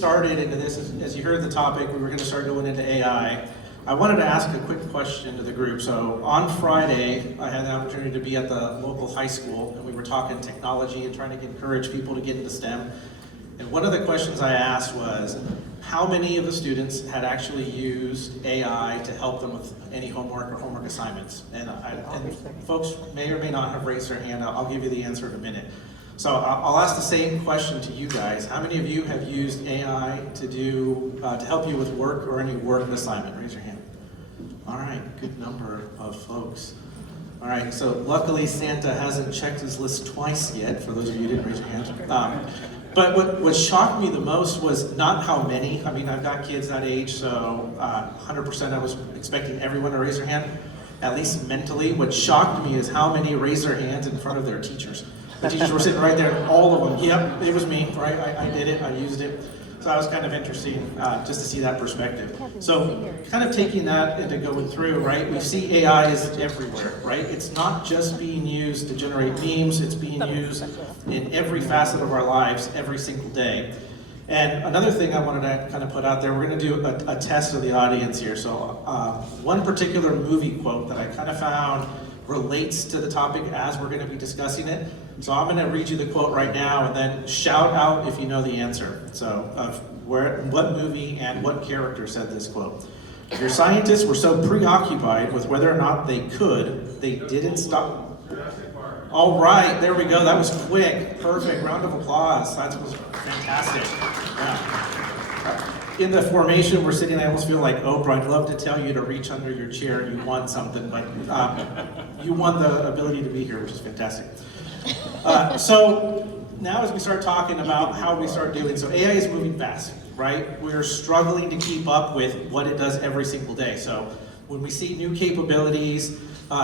started into this, as you heard the topic, we were going to start going into AI. I wanted to ask a quick question to the group. So on Friday, I had the opportunity to be at the local high school, and we were talking technology and trying to encourage people to get into STEM. And one of the questions I asked was, how many of the students had actually used AI to help them with any homework or homework assignments? And folks may or may not have raised their hand. I'll give you the answer in a minute. So I'll ask the same question to you guys. How many of you have used AI to help you with work or any work assignment? Raise your hand. All right, good number of folks. All right, so luckily Santa hasn't checked his list twice yet, for those of you who didn't raise your hand. But what shocked me the most was not how many. I mean, I've got kids that age, so 100% I was expecting everyone to raise their hand, at least mentally. What shocked me is how many raised their hands in front of their teachers. The teachers were sitting right there, all of them. Yep, it was me, right? I did it, I used it. So that was kind of interesting just to see that perspective. So kind of taking that into going through, right? We see AI is everywhere, right? It's not just being used to generate memes, it's being used in every facet of our lives every single day. And another thing I wanted to kind of put out there, we're going to do a test of the audience here. So one particular movie quote that I kind of found relates to the topic as we're going to be discussing it. So I'm going to read you the quote right now and then shout out if you know the answer. So what movie and what character said this quote? Your scientists were so preoccupied with whether or not they could, they didn't stop. All right, there we go. That was quick. Perfect. Round of applause. That was fantastic. Yeah. In the formation we're sitting, I almost feel like Oprah. I'd love to tell you to reach under your chair and you won something, but you won the ability to be here, which is fantastic. So now as we start talking about how we start doing, so AI is moving fast, right? We're struggling to keep up with what it does every single day. So when we see new capabilities,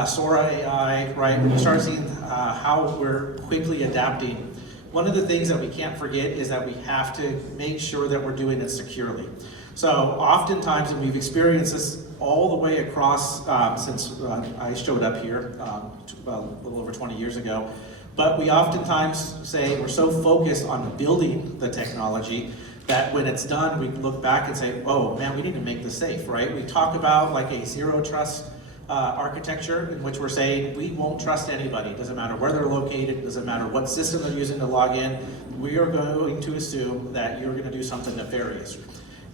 Sora AI, right? When you start seeing how we're quickly adapting, one of the things that we can't forget is that we have to make sure that we're doing it securely. So oftentimes, and we've experienced this all the way across since I showed up here a little over 20 years ago, but we oftentimes say we're so focused on building the technology that when it's done, we look back and say, oh man, we need to make this safe, right? We talk about like a zero trust architecture in which we're saying we won't trust anybody. It doesn't matter where they're located, it doesn't matter what system they're using to log in. We are going to assume that you're going to do something nefarious.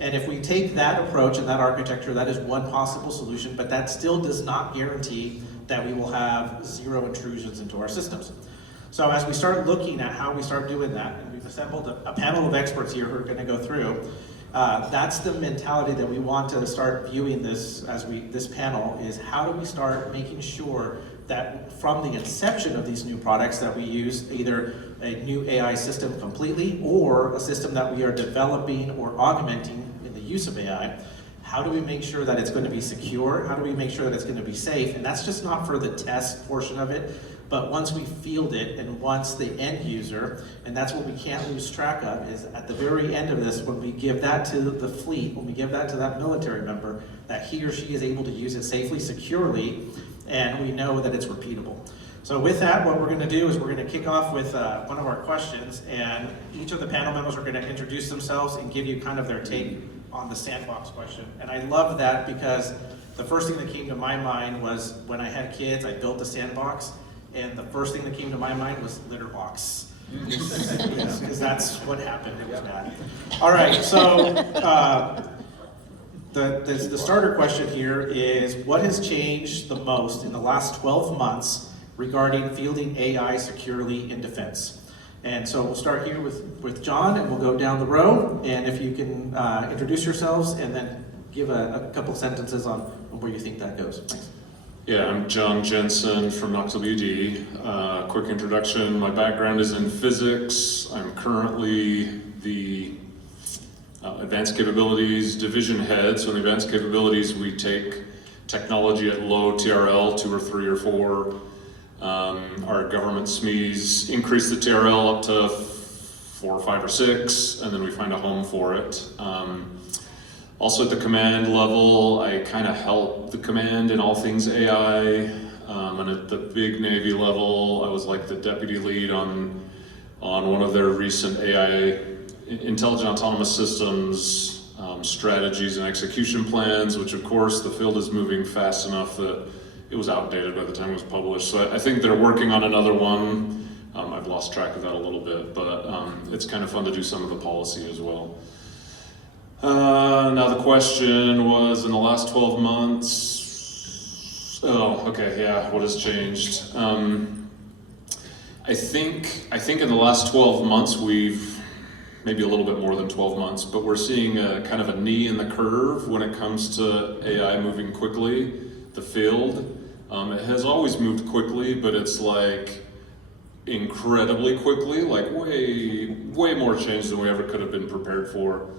And if we take that approach and that architecture, that is one possible solution, but that still does not guarantee that we will have zero intrusions into our systems. So as we start looking at how we start doing that, and we've assembled a panel of experts here who are going to go through, that's the mentality that we want to start viewing this as this panel is how do we start making sure that from the inception of these new products that we use either a new AI system completely or a system that we are developing or augmenting in the use of AI, how do we make sure that it's going to be secure? How do we make sure that it's going to be safe? And that's just not for the test portion of it, but once we field it and once the end user, and that's what we can't lose track of, is at the very end of this, when we give that to the fleet, when we give that to that military member, that he or she is able to use it safely, securely, and we know that it's repeatable. So with that, what we're going to do is we're going to kick off with one of our questions, and each of the panel members are going to introduce themselves and give you kind of their take on the sandbox question. And I love that because the first thing that came to my mind was when I had kids, I built a sandbox, and the first thing that came to my mind was litter box. Because that's what happened, it was bad. All right, so the starter question here is, what has changed the most in the last 12 months regarding fielding AI securely in defense? And so we'll start here with John, and we'll go down the row, and if you can introduce yourselves and then give a couple sentences on where you think that goes. Thanks. Yeah, I'm John Jensen from NAWCWD. Quick introduction, my background is in physics. I'm currently the Advanced Capabilities Division Head. So in the Advanced Capabilities, we take technology at low TRL, 2 or 3 or 4. Our government SMEs increase the TRL up to 4 or 5 or 6, and then we find a home for it. Also at the command level, I kind of help the command in all things AI. And at the big Navy level, I was like the deputy lead on one of their recent AI intelligent autonomous systems, strategies and execution plans, which of course the field is moving fast enough that it was outdated by the time it was published. So I think they're working on another one. I've lost track of that a little bit, but it's kind of fun to do some of the policy as well. Now the question was, in the last 12 months, oh, okay, yeah, what has changed? I think in the last 12 months maybe a little bit more than 12 months, but we're seeing a kind of a knee in the curve when it comes to AI moving quickly, the field. It has always moved quickly, but it's like incredibly quickly, like way more change than we ever could have been prepared for.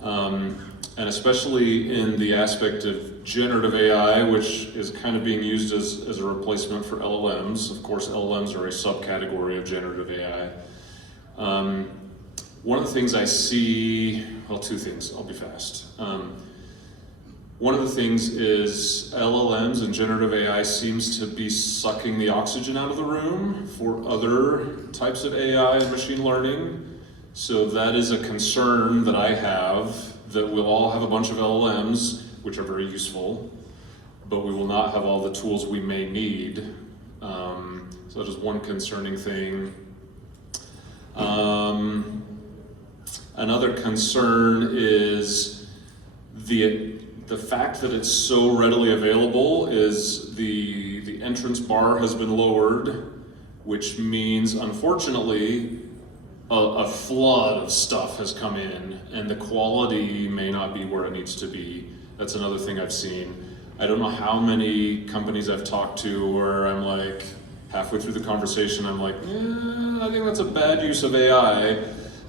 And especially in the aspect of generative AI, which is kind of being used as a replacement for LLMs. Of course, LLMs are a subcategory of generative AI. One of the things I see, well, two things, I'll be fast. One of the things is LLMs and generative AI seems to be sucking the oxygen out of the room for other types of AI and machine learning. So that is a concern that I have, that we'll all have a bunch of LLMs, which are very useful, but we will not have all the tools we may need. So that is one concerning thing. Another concern is the fact that it's so readily available is the entrance bar has been lowered, which means, unfortunately, a flood of stuff has come in, and the quality may not be where it needs to be. That's another thing I've seen. I don't know how many companies I've talked to where I'm like, halfway through the conversation, I'm like, I think that's a bad use of AI.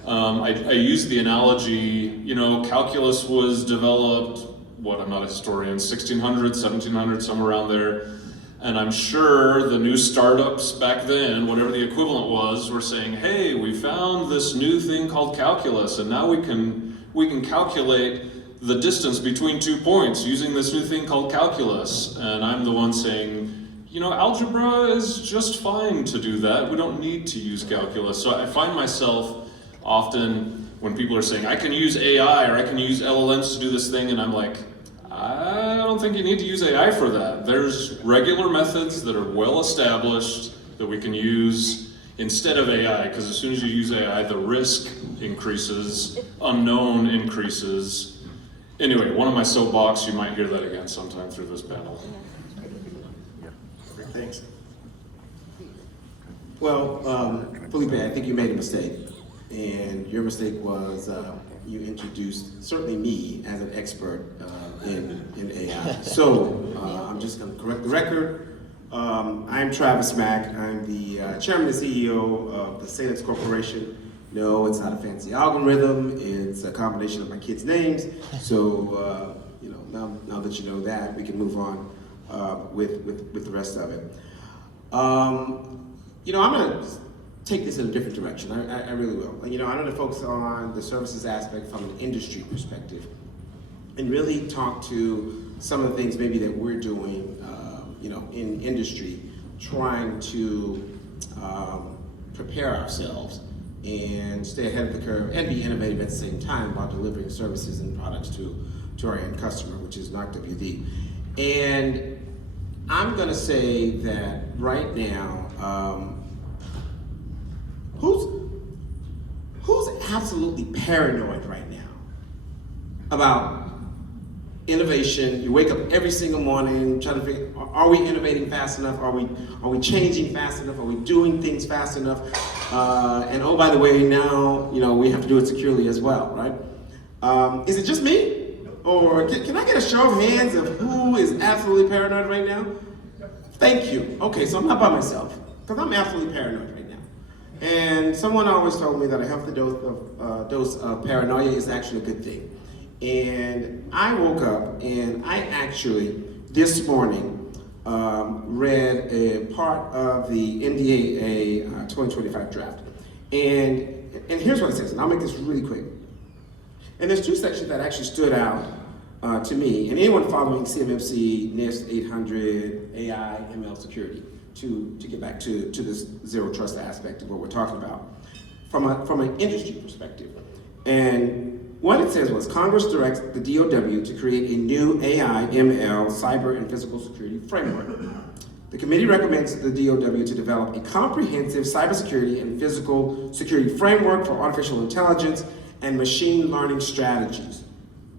I use the analogy, calculus was developed, I'm not a historian, 1600, 1700, somewhere around there. And I'm sure the new startups back then, whatever the equivalent was, were saying, hey, we found this new thing called calculus, and now we can calculate the distance between 2 points using this new thing called calculus. And I'm the one saying, algebra is just fine to do that. We don't need to use calculus. So I find myself often, when people are saying, I can use AI or I can use LLMs to do this thing, and I'm like, I don't think you need to use AI for that. There's regular methods that are well established that we can use instead of AI, because as soon as you use AI, the risk increases, unknown increases. Anyway, one of my soapbox, you might hear that again sometime through this panel. Thanks. Well, Felipe, I think you made a mistake. And your mistake was you introduced, certainly me, as an expert in AI. So I'm just going to correct the record. I'm Travis Mack. I'm the chairman and CEO of the Saalex Corporation. No, it's not a fancy algorithm. It's a combination of my kids' names. So, now that you know that, we can move on with the rest of it. I'm going to take this in a different direction. I really will. I'm going to focus on the services aspect from an industry perspective, and really talk to some of the things maybe that we're doing, in industry, trying to prepare ourselves and stay ahead of the curve and be innovative at the same time while delivering services and products to our end customer, which is NAWCWD. And I'm going to say that right now, who's absolutely paranoid right now about innovation? You wake up every single morning trying to figure, are we innovating fast enough? Are we changing fast enough? Are we doing things fast enough? And oh, by the way, now we have to do it securely as well, right? Is it just me? Or can I get a show of hands of who is absolutely paranoid right now? Thank you. Okay, so I'm not by myself, because I'm absolutely paranoid right now. And someone always told me that a healthy dose of paranoia is actually a good thing. And I woke up and I actually, this morning, read a part of the NDAA 2025 draft. And here's what it says, and I'll make this really quick. And there's two sections that actually stood out to me, and anyone following CMMC, NIST 800, AI, ML security, to get back to this zero trust aspect of what we're talking about. From an industry perspective, And what it says was, Congress directs the DOW to create a new AI, ML, cyber and physical security framework. The committee recommends the DOW to develop a comprehensive cybersecurity and physical security framework for artificial intelligence and machine learning strategies,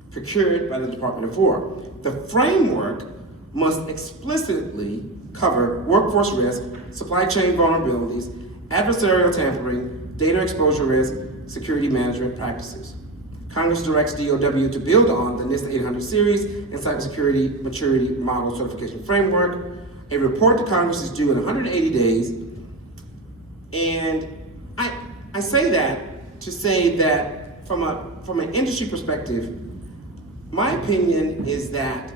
procured by the Department of War. The framework must explicitly cover workforce risk, supply chain vulnerabilities, adversarial tampering, data exposure risk, security management practices. Congress directs DOW to build on the NIST 800 series and cybersecurity maturity model certification framework. A report to Congress is due in 180 days. And I say that to say that from an industry perspective, my opinion is that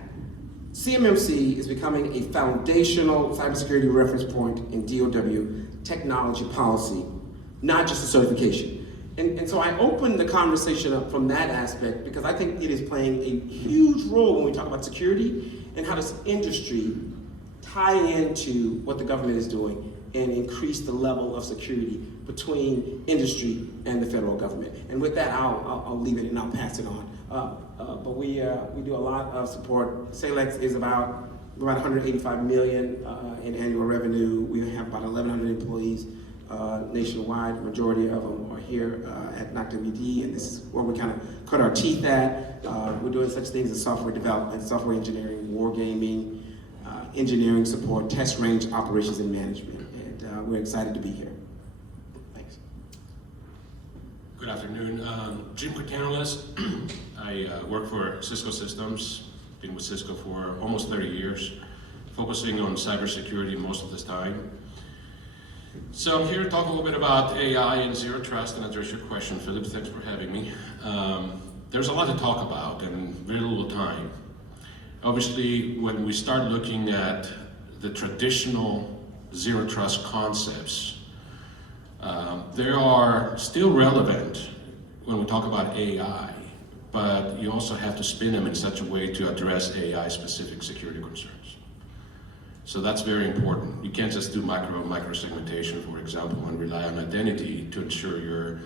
CMMC is becoming a foundational cybersecurity reference point in DOW technology policy, not just a certification. And so I opened the conversation up from that aspect because I think it is playing a huge role when we talk about security and how does industry tie into what the government is doing and increase the level of security between industry and the federal government. And with that, I'll leave it and I'll pass it on. But we do a lot of support. Saalex is about 185 million in annual revenue. We have about 1,100 employees nationwide. The majority of them are here at NAWCWD, and this is where we kind of cut our teeth at. We're doing such things as software development, software engineering, wargaming, engineering support, test range operations and management, and we're excited to be here. Thanks. Good afternoon. Jim Kotantoulas. I work for Cisco Systems. Been with Cisco for almost 30 years, focusing on cybersecurity most of this time. So I'm here to talk a little bit about AI and zero trust and address your question, Philip. Thanks for having me. There's a lot to talk about and very little time. Obviously, when we start looking at the traditional zero trust concepts, they are still relevant when we talk about AI, but you also have to spin them in such a way to address AI-specific security concerns. So that's very important. You can't just do micro segmentation, for example, and rely on identity to ensure your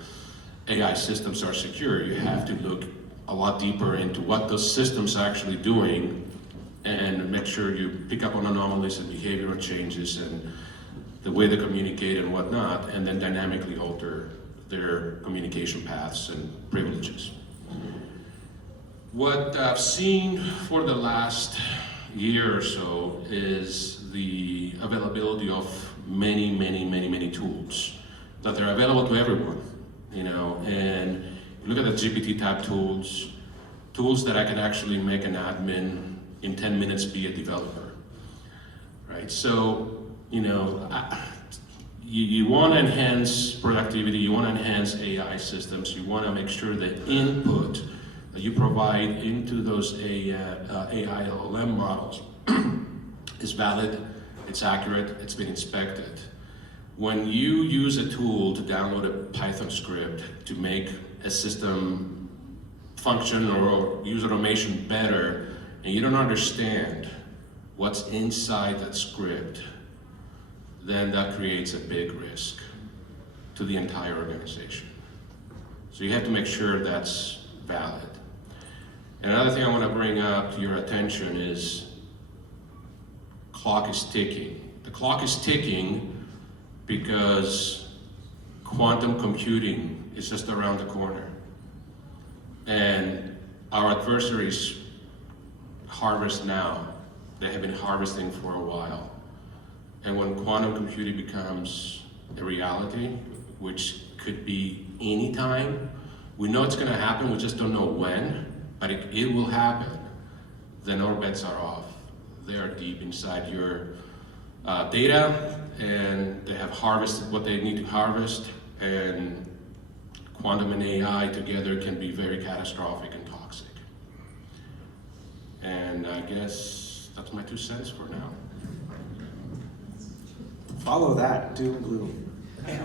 AI systems are secure. You have to look a lot deeper into what those systems are actually doing and make sure you pick up on anomalies and behavioral changes and the way they communicate and whatnot, and then dynamically alter their communication paths and privileges. What I've seen for the last year or so is the availability of many tools that they're available to everyone, you know, and look at the GPT type tools that I can actually make an admin in 10 minutes be a developer, right? So, you know, you want to enhance productivity, you want to enhance AI systems, you want to make sure that input that you provide into those AI LLM models is valid, it's accurate, it's been inspected. When you use a tool to download a Python script to make a system function or use automation better, and you don't understand what's inside that script, then that creates a big risk to the entire organization. So you have to make sure that's valid. And another thing I want to bring up to your attention is clock is ticking. The clock is ticking because quantum computing is just around the corner. And our adversaries harvest now. They have been harvesting for a while. And when quantum computing becomes a reality, which could be any time, we know it's going to happen, we just don't know when, but it will happen, then our bets are off. They are deep inside your data, and they have harvested what they need to harvest, and quantum and AI together can be very catastrophic and toxic. And I guess that's my 2 cents for now. Follow that, doom and gloom.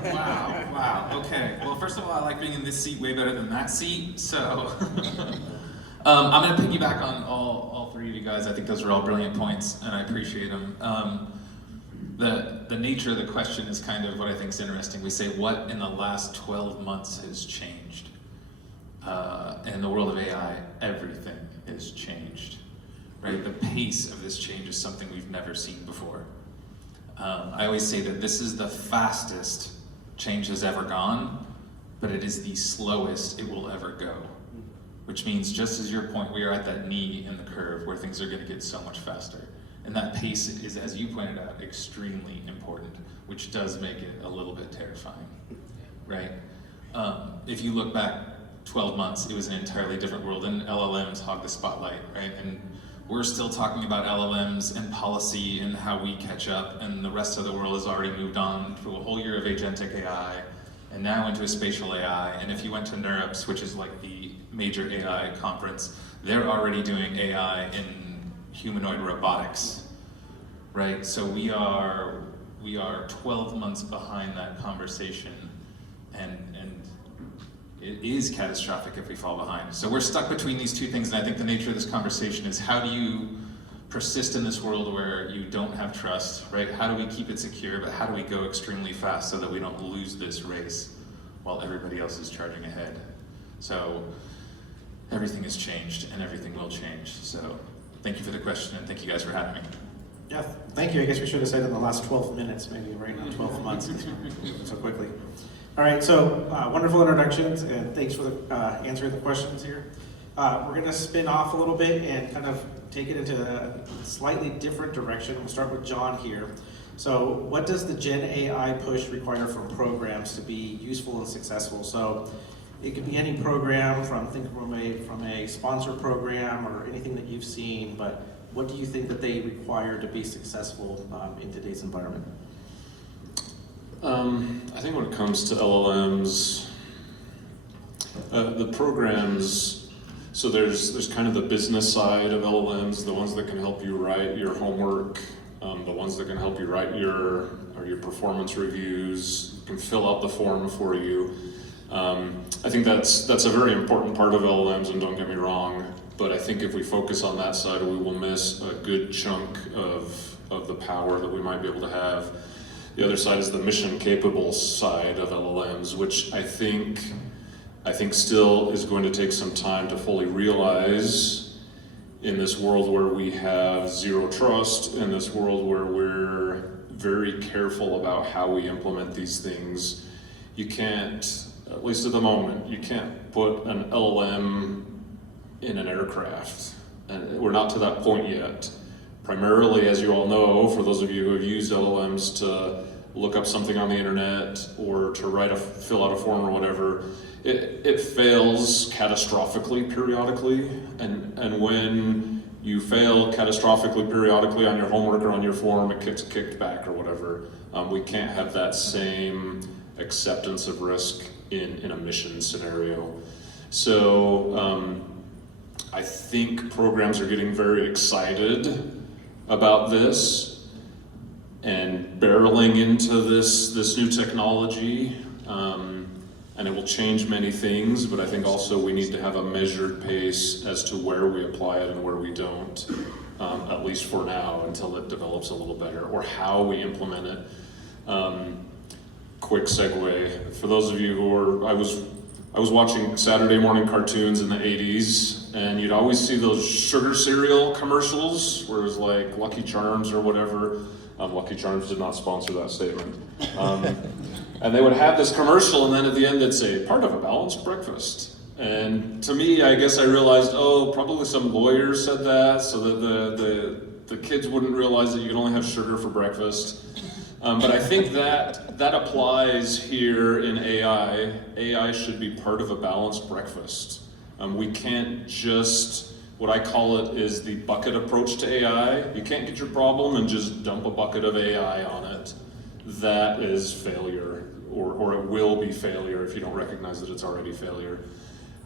Wow, okay. Well, first of all, I like being in this seat way better than that seat, so. I'm gonna piggyback on all three of you guys. I think those are all brilliant points, and I appreciate them. The nature of the question is kind of what I think is interesting. We say, what in the last 12 months has changed? in the world of AI, everything has changed, right? The pace of this change is something we've never seen before. I always say that this is the fastest change has ever gone, but it is the slowest it will ever go. Which means, just as your point, we are at that knee in the curve where things are going to get so much faster. And that pace is, as you pointed out, extremely important, which does make it a little bit terrifying, right? If you look back 12 months, it was an entirely different world, and LLMs hogged the spotlight, right? And we're still talking about LLMs and policy and how we catch up, and the rest of the world has already moved on to a whole year of agentic AI, and now into a spatial AI. And if you went to NeurIPS, which is like the major AI conference, they're already doing AI in humanoid robotics, right? So we are 12 months behind that conversation, and it is catastrophic if we fall behind. So we're stuck between these two things, and I think the nature of this conversation is, how do you persist in this world where you don't have trust, right? How do we keep it secure, but how do we go extremely fast so that we don't lose this race while everybody else is charging ahead? So everything has changed, and everything will change. So thank you for the question, and thank you guys for having me. Yeah, thank you. I guess we should have said in the last 12 minutes, maybe, right? Not 12 months, so quickly. All right, so wonderful introductions, and thanks for answering the questions here. We're going to spin off a little bit and kind of take it into a slightly different direction. We'll start with John here. So what does the Gen AI push require from programs to be useful and successful? So it could be any program, think from a sponsor program or anything that you've seen, but what do you think that they require to be successful in today's environment? I think when it comes to LLMs, the programs, so there's kind of the business side of LLMs, the ones that can help you write your homework, the ones that can help you write your performance reviews, can fill out the form for you. I think that's a very important part of LLMs, and don't get me wrong, but I think if we focus on that side, we will miss a good chunk of the power that we might be able to have. The other side is the mission capable side of LLMs, which I think still is going to take some time to fully realize in this world where we have zero trust, in this world where we're very careful about how we implement these things. You can't, at least at the moment, you can't put an LLM in an aircraft. And we're not to that point yet. Primarily, as you all know, for those of you who have used LLMs to look up something on the internet or to fill out a form or whatever, it fails catastrophically periodically. And when you fail catastrophically periodically on your homework or on your form, it gets kicked back or whatever. We can't have that same acceptance of risk in a mission scenario. So I think programs are getting very excited about this and barreling into this new technology, and it will change many things, but I think also we need to have a measured pace as to where we apply it and where we don't, at least for now, until it develops a little better, or how we implement it. Quick segue, for those of you who are, I was watching Saturday morning cartoons in the 80s, and you'd always see those sugar cereal commercials where it was like Lucky Charms or whatever. Lucky Charms did not sponsor that statement. And they would have this commercial, and then at the end they'd say, part of a balanced breakfast. And to me, I guess I realized, probably some lawyer said that so that the kids wouldn't realize that you can only have sugar for breakfast. But I think that applies here in AI. AI should be part of a balanced breakfast. We can't just, what I call it is the bucket approach to AI. You can't get your problem and just dump a bucket of AI on it. That is failure, or it will be failure if you don't recognize that it's already failure.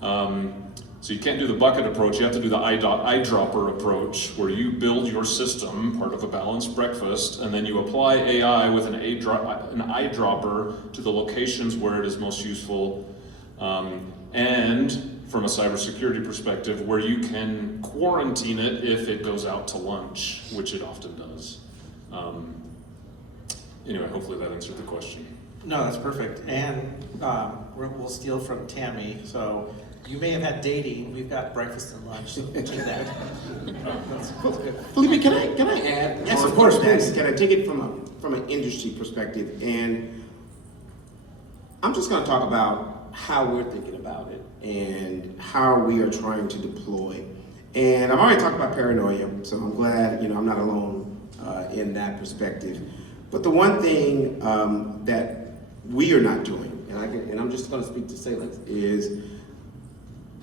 So you can't do the bucket approach, you have to do the eyedropper approach, where you build your system, part of a balanced breakfast, and then you apply AI with an eyedropper to the locations where it is most useful, and from a cybersecurity perspective, where you can quarantine it if it goes out to lunch, which it often does. Anyway, hopefully that answered the question. No, that's perfect. And we'll steal from Tammy. So You may have had dating, we've got breakfast and lunch, so do that. That's good. Felipe, can I add? Yes, of on course, that? please. Can I take it from an industry perspective? And I'm just going to talk about how we're thinking about it and how we are trying to deploy. And I've already talked about paranoia, so I'm glad I'm not alone in that perspective. But the one thing that we are not doing, and I'm just going to speak to Saalex, is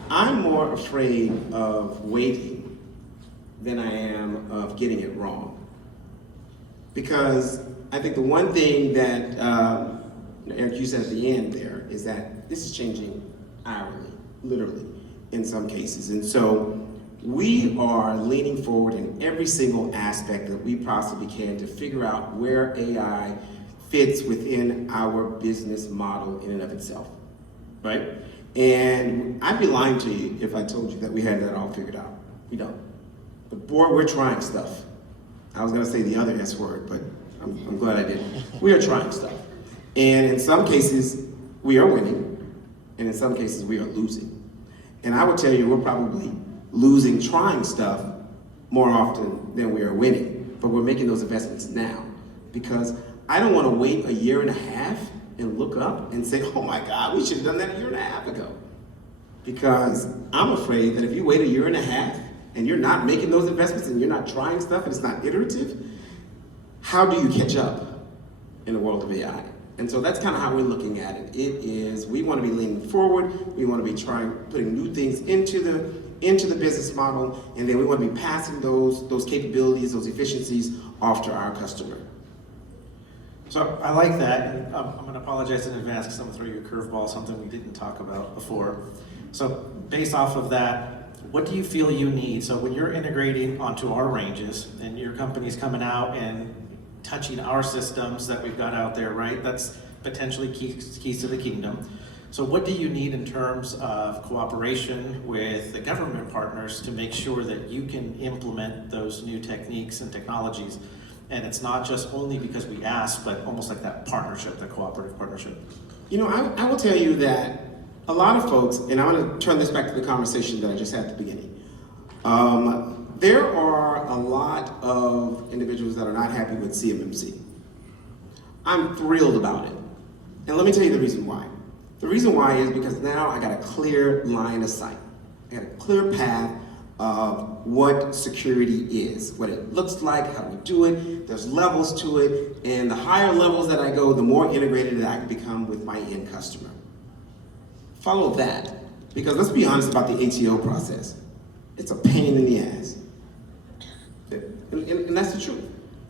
I'm more afraid of waiting than I am of getting it wrong. Because I think the one thing that Erick, you said at the end there, is that this is changing hourly, literally, in some cases. And so we are leaning forward in every single aspect that we possibly can to figure out where AI fits within our business model in and of itself, right? And I'd be lying to you if I told you that we had that all figured out. We don't. But boy, we're trying stuff. I was gonna say the other S word, but I'm glad I didn't. We are trying stuff. And in some cases, we are winning, and in some cases, we are losing. And I would tell you, we're probably losing trying stuff more often than we are winning. But we're making those investments now, because I don't want to wait a year and a half and look up and say, oh my God, we should have done that a year and a half ago. Because I'm afraid that if you wait a year and a half and you're not making those investments and you're not trying stuff and it's not iterative, how do you catch up in the world of AI? And so that's kind of how we're looking at it. It is, we want to be leaning forward, we want to be putting new things into the business model, and then we want to be passing those capabilities, those efficiencies off to our customer. So I like that, and I'm going to apologize in advance because I'm going to throw you a curveball, something we didn't talk about before. So based off of that, what do you feel you need? So when you're integrating onto our ranges and your company's coming out and touching our systems that we've got out there, right? That's potentially keys to the kingdom. So what do you need in terms of cooperation with the government partners to make sure that you can implement those new techniques and technologies? And it's not just only because we ask, but almost like that partnership, that cooperative partnership. I will tell you that a lot of folks, and I'm going to turn this back to the conversation that I just had at the beginning. There are a lot of individuals that are not happy with CMMC. I'm thrilled about it. And let me tell you the reason why. The reason why is because now I got a clear line of sight. I got a clear path of what security is, what it looks like, how we do it. There's levels to it. And the higher levels that I go, the more integrated that I can become with my end customer. Follow that. Because let's be honest about the ATO process. It's a pain in the ass. And that's the truth.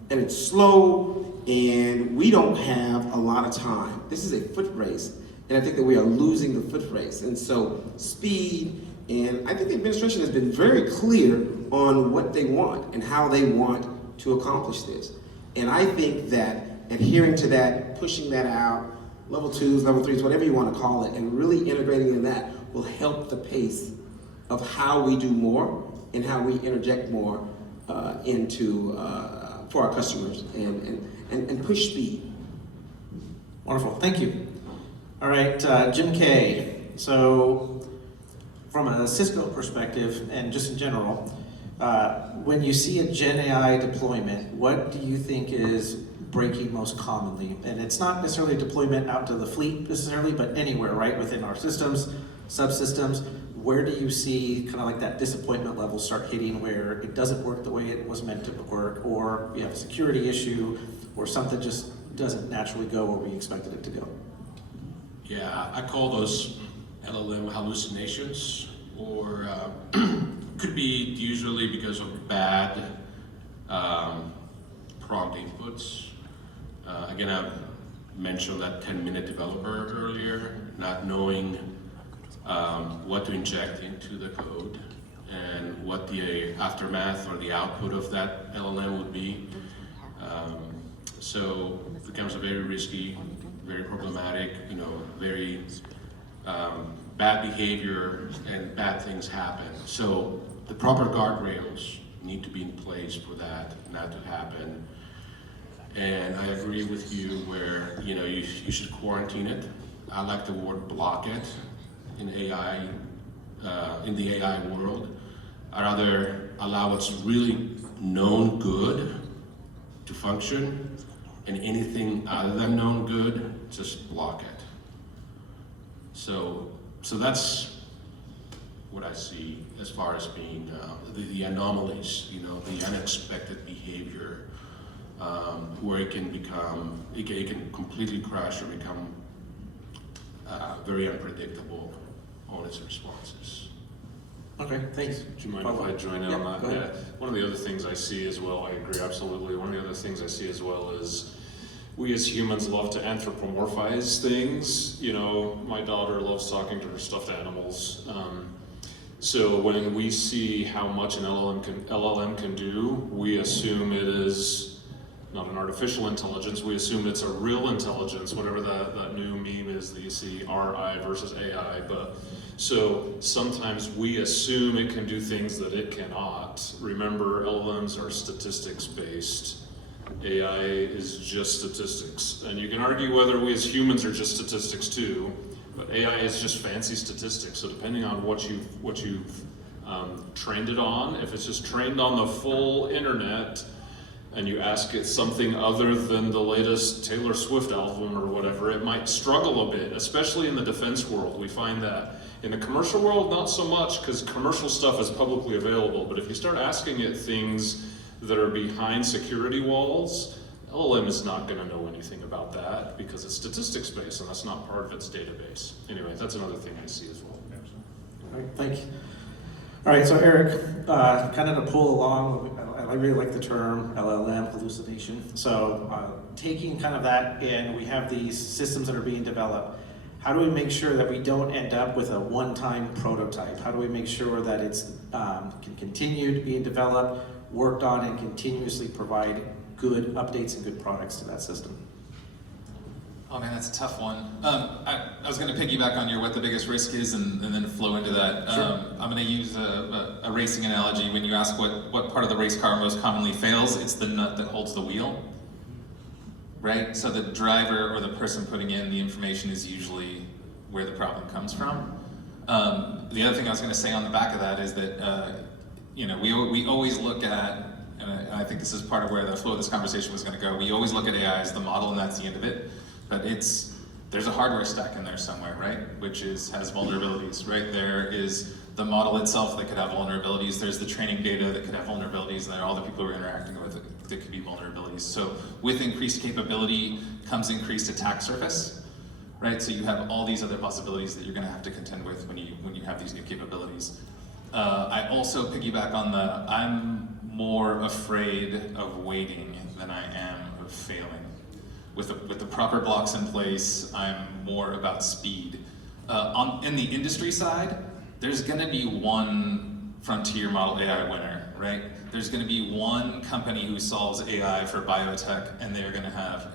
And it's slow, and we don't have a lot of time. This is a foot race, and I think that we are losing the foot race. And so speed, and I think the administration has been very clear on what they want and how they want to accomplish this. And I think that adhering to that, pushing that out, level 2s, level 3s, whatever you want to call it, and really integrating in that will help the pace of how we do more and how we interject more for our customers and push speed. Wonderful, thank you. All right, Jim K. So from a Cisco perspective and just in general, when you see a Gen AI deployment, what do you think is breaking most commonly? And it's not necessarily deployment out to the fleet necessarily, but anywhere, right? Within our systems, subsystems, where do you see kind of like that disappointment level start hitting where it doesn't work the way it was meant to work, or you have a security issue, or something just doesn't naturally go where we expected it to go? Yeah, I call those LLM hallucinations, or could be usually because of bad prompt inputs. Again, I mentioned that 10-minute developer earlier, not knowing what to inject into the code and what the aftermath or the output of that LLM would be. So it becomes a very risky, very problematic, very bad behavior, and bad things happen. So the proper guardrails need to be in place for that not to happen. And I agree with you where you should quarantine it. I like the word block it in AI in the AI world. I'd rather allow what's really known good to function, and anything other than known good, just block it. So that's what I see as far as being the anomalies, the unexpected behavior, where it can become, it can completely crash or become very unpredictable on its responses. Okay, thanks. Do you mind if I join in on that? Go ahead. One of the other things I see as well, I agree absolutely. One of the other things I see as well is we as humans love to anthropomorphize things. My daughter loves talking to her stuffed animals. So when we see how much an LLM can do, we assume it is not an artificial intelligence, we assume it's a real intelligence, whatever that new meme is that you see, RI versus AI. But so sometimes we assume it can do things that it cannot. Remember, LLMs are statistics based. AI is just statistics. And you can argue whether we as humans are just statistics too, but AI is just fancy statistics. So depending on what you've trained it on, if it's just trained on the full internet, and you ask it something other than the latest Taylor Swift album or whatever, it might struggle a bit, especially in the defense world. We find that. In the commercial world, not so much, because commercial stuff is publicly available, but if you start asking it things that are behind security walls, LLM is not going to know anything about that because it's statistics based and that's not part of its database. Anyway, that's another thing I see as well. All right, thank you. All right, so Eric, kind of to pull along, I really like the term LLM, hallucination. So taking kind of that and we have these systems that are being developed. How do we make sure that we don't end up with a one-time prototype? How do we make sure that it's can continue being developed, worked on, and continuously provide good updates and good products to that system? Oh man, that's a tough one. I was going to piggyback on your what the biggest risk is and then flow into that. Sure. I'm going to use a racing analogy. When you ask what part of the race car most commonly fails, it's the nut that holds the wheel, right? So the driver or the person putting in the information is usually where the problem comes from. The other thing I was going to say on the back of that is that we always look at, and I think this is part of where the flow of this conversation was going to go. We always look at AI as the model, and that's the end of it. But there's a hardware stack in there somewhere, right? Which has vulnerabilities, right? There is the model itself that could have vulnerabilities. There's the training data that could have vulnerabilities, and there are all the people we're interacting with that could be vulnerabilities. So with increased capability comes increased attack surface, right? So you have all these other possibilities that you're going to have to contend with when you have these new capabilities. I also piggyback on I'm more afraid of waiting than I am of failing. With the proper blocks in place, I'm more about speed. In the industry side, there's going to be one frontier model AI winner, right? There's going to be one company who solves AI for biotech, and they're going to have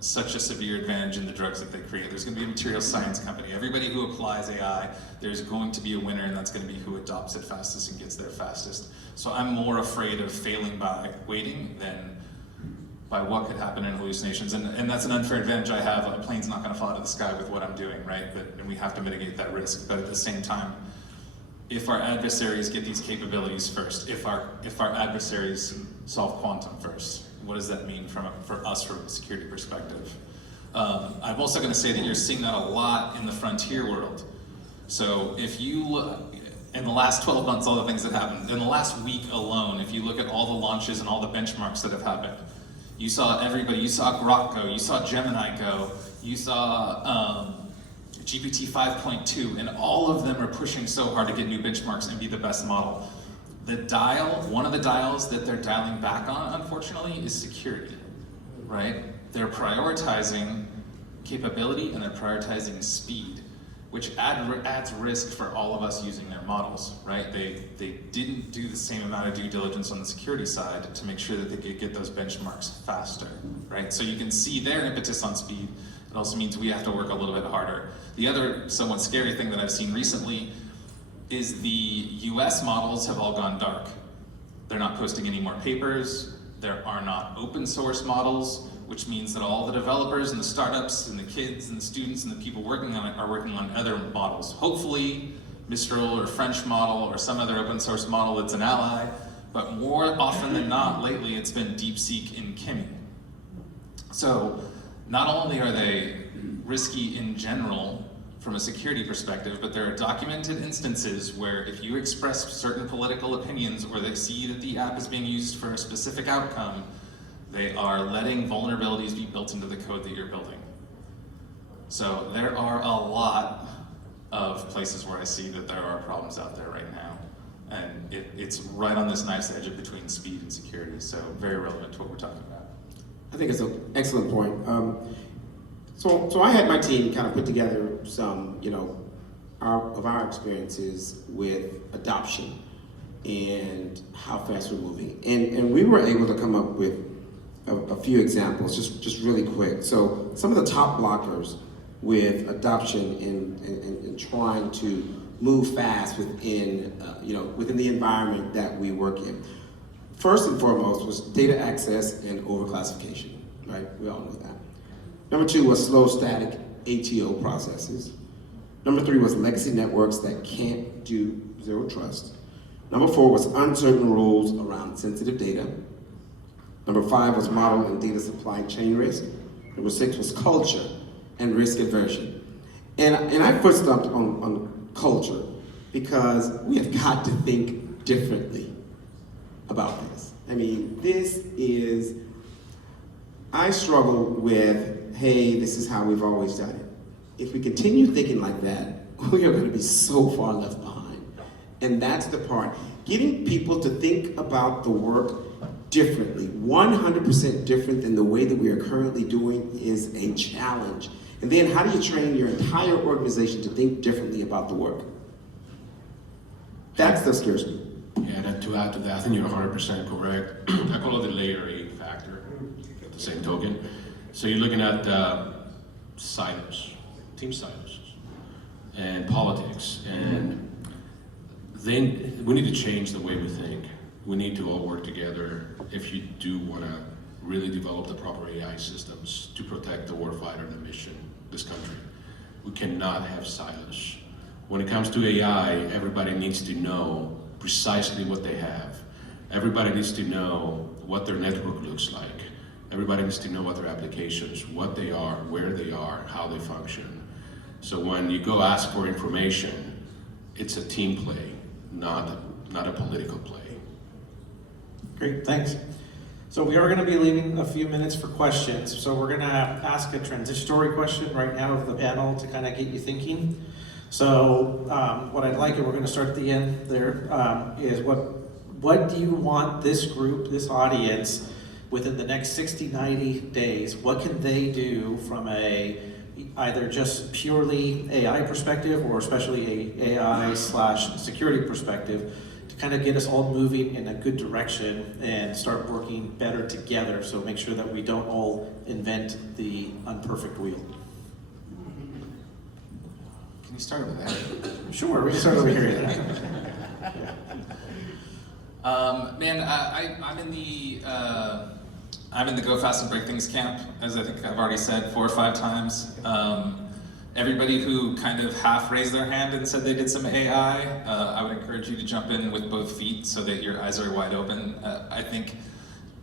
such a severe advantage in the drugs that they create. There's going to be a material science company. Everybody who applies AI, there's going to be a winner, and that's going to be who adopts it fastest and gets there fastest. So I'm more afraid of failing by waiting than by what could happen in hallucinations. And that's an unfair advantage I have. A plane's not going to fall out of the sky with what I'm doing, right? And we have to mitigate that risk. But at the same time, if our adversaries get these capabilities first, if our adversaries solve quantum first, what does that mean for us from a security perspective? I'm also going to say that you're seeing that a lot in the frontier world. So if you look, in the last 12 months, all the things that happened, in the last week alone, if you look at all the launches and all the benchmarks that have happened, you saw everybody, you saw Grok go, you saw Gemini go, you saw GPT 5.2, and all of them are pushing so hard to get new benchmarks and be the best model. One of the dials that they're dialing back on, unfortunately, is security, right? They're prioritizing capability and they're prioritizing speed, which adds risk for all of us using their models, right? They didn't do the same amount of due diligence on the security side to make sure that they could get those benchmarks faster, right? So you can see their impetus on speed. It also means we have to work a little bit harder. The other somewhat scary thing that I've seen recently is the US models have all gone dark. They're not posting any more papers. There are not open source models, which means that all the developers and the startups and the kids and the students and the people working on it are working on other models. Hopefully Mistral or French model or some other open source model that's an ally, but more often than not, lately it's been DeepSeek and Kimi. So not only are they risky in general from a security perspective, but there are documented instances where if you express certain political opinions or they see that the app is being used for a specific outcome, they are letting vulnerabilities be built into the code that you're building. So there are a lot of places where I see that there are problems out there right now. And it's right on this nice edge of between speed and security, so very relevant to what we're talking about. I think it's an excellent point. So I had my team kind of put together some, of our experiences with adoption and how fast we're moving. And we were able to come up with a few examples, just really quick. So some of the top blockers with adoption and trying to move fast within, within the environment that we work in. First and foremost was data access and overclassification, right? We all know that. Number 2 was slow static ATO processes. Number 3 was legacy networks that can't do zero trust. Number 4 was uncertain rules around sensitive data. Number 5 was model and data supply chain risk. Number 6 was culture and risk aversion. And I put stumped on culture because we have got to think differently about this. I mean, I struggle with, hey, this is how we've always done it. If we continue thinking like that, we are going to be so far left behind. And that's the part. Getting people to think about the work differently, 100% different than the way that we are currently doing, is a challenge. And then how do you train your entire organization to think differently about the work? That stuff scares me. Yeah, and to add to that, I think you're 100% correct. I call it the layer 8 factor, at the same token. So you're looking at silos, team silos, and politics, and then we need to change the way we think. We need to all work together if you do want to really develop the proper AI systems to protect the warfighter, the mission, this country. We cannot have silos. When it comes to AI, everybody needs to know precisely what they have. Everybody needs to know what their network looks like. Everybody needs to know what their applications, what they are, where they are, how they function. So when you go ask for information, it's a team play, not a political play. Great, thanks. So we are going to be leaving a few minutes for questions. So we're going to ask a transitory question right now of the panel to kind of get you thinking. So what I'd like, and we're going to start at the end there, is what do you want this group, this audience, within the next 60, 90 days, what can they do from either just purely AI perspective or especially a AI/security perspective to kind of get us all moving in a good direction and start working better together, so make sure that we don't all invent the unperfect wheel. Can you start with that? Sure, we can start over here. I'm in the Go Fast and Break Things camp, as I think I've already said 4 or 5 times. Everybody who kind of half raised their hand and said they did some AI, I would encourage you to jump in with both feet so that your eyes are wide open. I think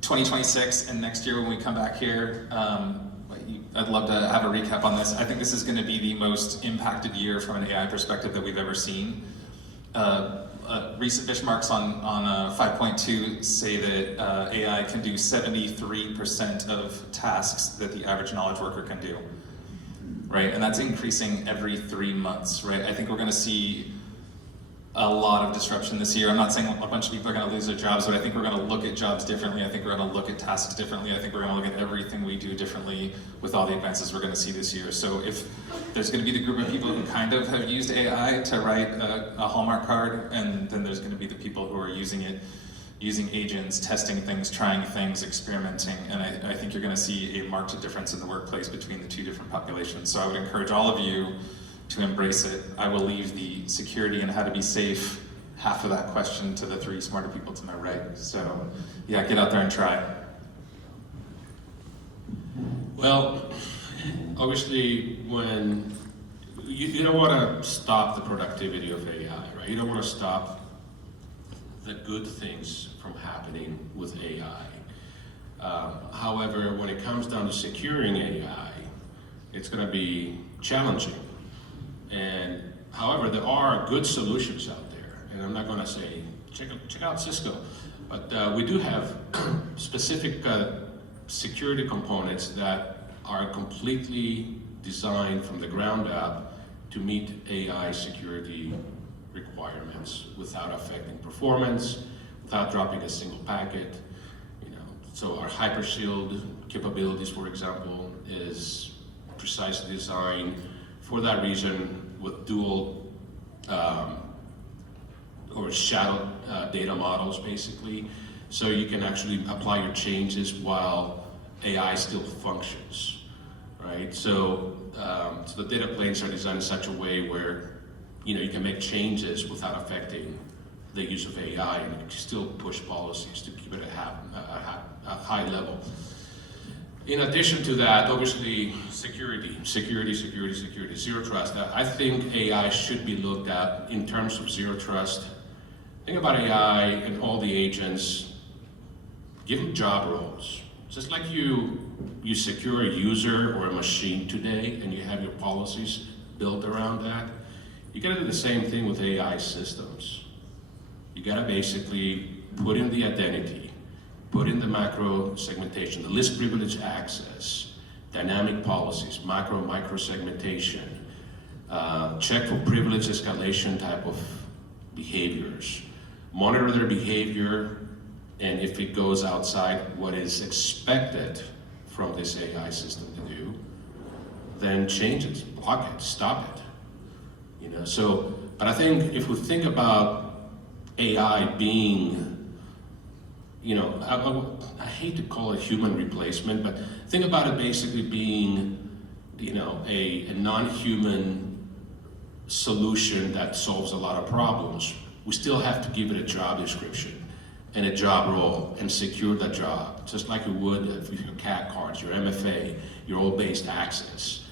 2026 and next year when we come back here, I'd love to have a recap on this. I think this is going to be the most impacted year from an AI perspective that we've ever seen. Recent benchmarks on 5.2 say that AI can do 73% of tasks that the average knowledge worker can do, right? And that's increasing every 3 months, right? I think we're going to see a lot of disruption this year. I'm not saying a bunch of people are going to lose their jobs, but I think we're going to look at jobs differently. I think we're going to look at tasks differently. I think we're going to look at everything we do differently with all the advances we're going to see this year. So if there's going to be the group of people who kind of have used AI to write a Hallmark card, and then there's going to be the people who are using it, using agents, testing things, trying things, experimenting, and I think you're going to see a marked difference in the workplace between the 2 different populations. So I would encourage all of you to embrace it. I will leave the security and how to be safe, half of that question, to the 3 smarter people to my right. So yeah, get out there and try. Well, obviously when you don't want to stop the productivity of AI, right? You don't want to stop the good things from happening with AI. However, when it comes down to securing AI, it's going to be challenging. And however, there are good solutions out there, and I'm not going to say check out Cisco, but we do have specific security components that are completely designed from the ground up to meet AI security requirements without affecting performance, without dropping a single packet. So our HyperShield capabilities, for example, is precisely designed for that reason with dual or shadow data models, basically. So you can actually apply your changes while AI still functions, right? So, so the data planes are designed in such a way where you can make changes without affecting the use of AI, and you can still push policies to keep it at a high level. In addition to that, obviously, security, zero trust. I think AI should be looked at in terms of zero trust. Think about AI and all the agents, give them job roles. Just like you secure a user or a machine today and you have your policies built around that, you gotta do the same thing with AI systems. You gotta basically put in the identity, put in the macro segmentation, the least privileged access, dynamic policies, micro segmentation, check for privilege escalation type of behaviors, monitor their behavior, and if it goes outside what is expected from this AI system to do, then change it, block it, stop it. So, but I think if we think about AI being, I hate to call it human replacement, but think about it basically being, a non-human solution that solves a lot of problems. We still have to give it a job description and a job role and secure that job, just like you would with your CAD cards, your MFA, your role-based access,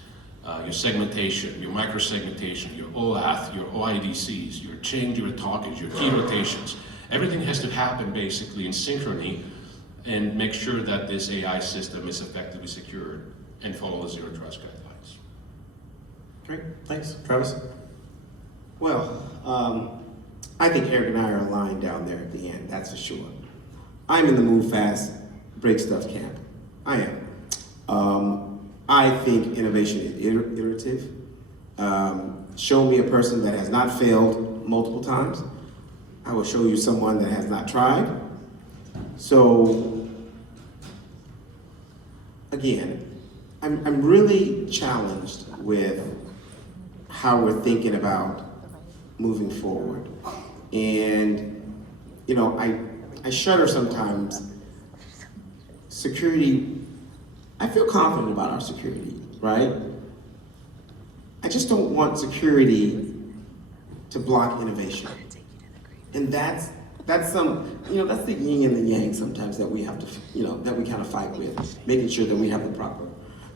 your segmentation, your micro-segmentation, your OAuth, your OIDCs, your change, your tokens, your key rotations. Everything has to happen basically in synchrony and make sure that this AI system is effectively secured and follow the zero trust guidelines. Great, thanks. Travis? Well, I think Eric and I are aligned down there at the end, that's for sure. I'm in the move fast, break stuff camp. I am. I think innovation is iterative. Show me a person that has not failed multiple times. I will show you someone that has not tried. So, again, I'm really challenged with how we're thinking about moving forward. And, I shudder sometimes. Security, I feel confident about our security, right? I just don't want security to block innovation. And that's the yin and the yang sometimes that we have to, that we kind of fight with, making sure that we have the proper,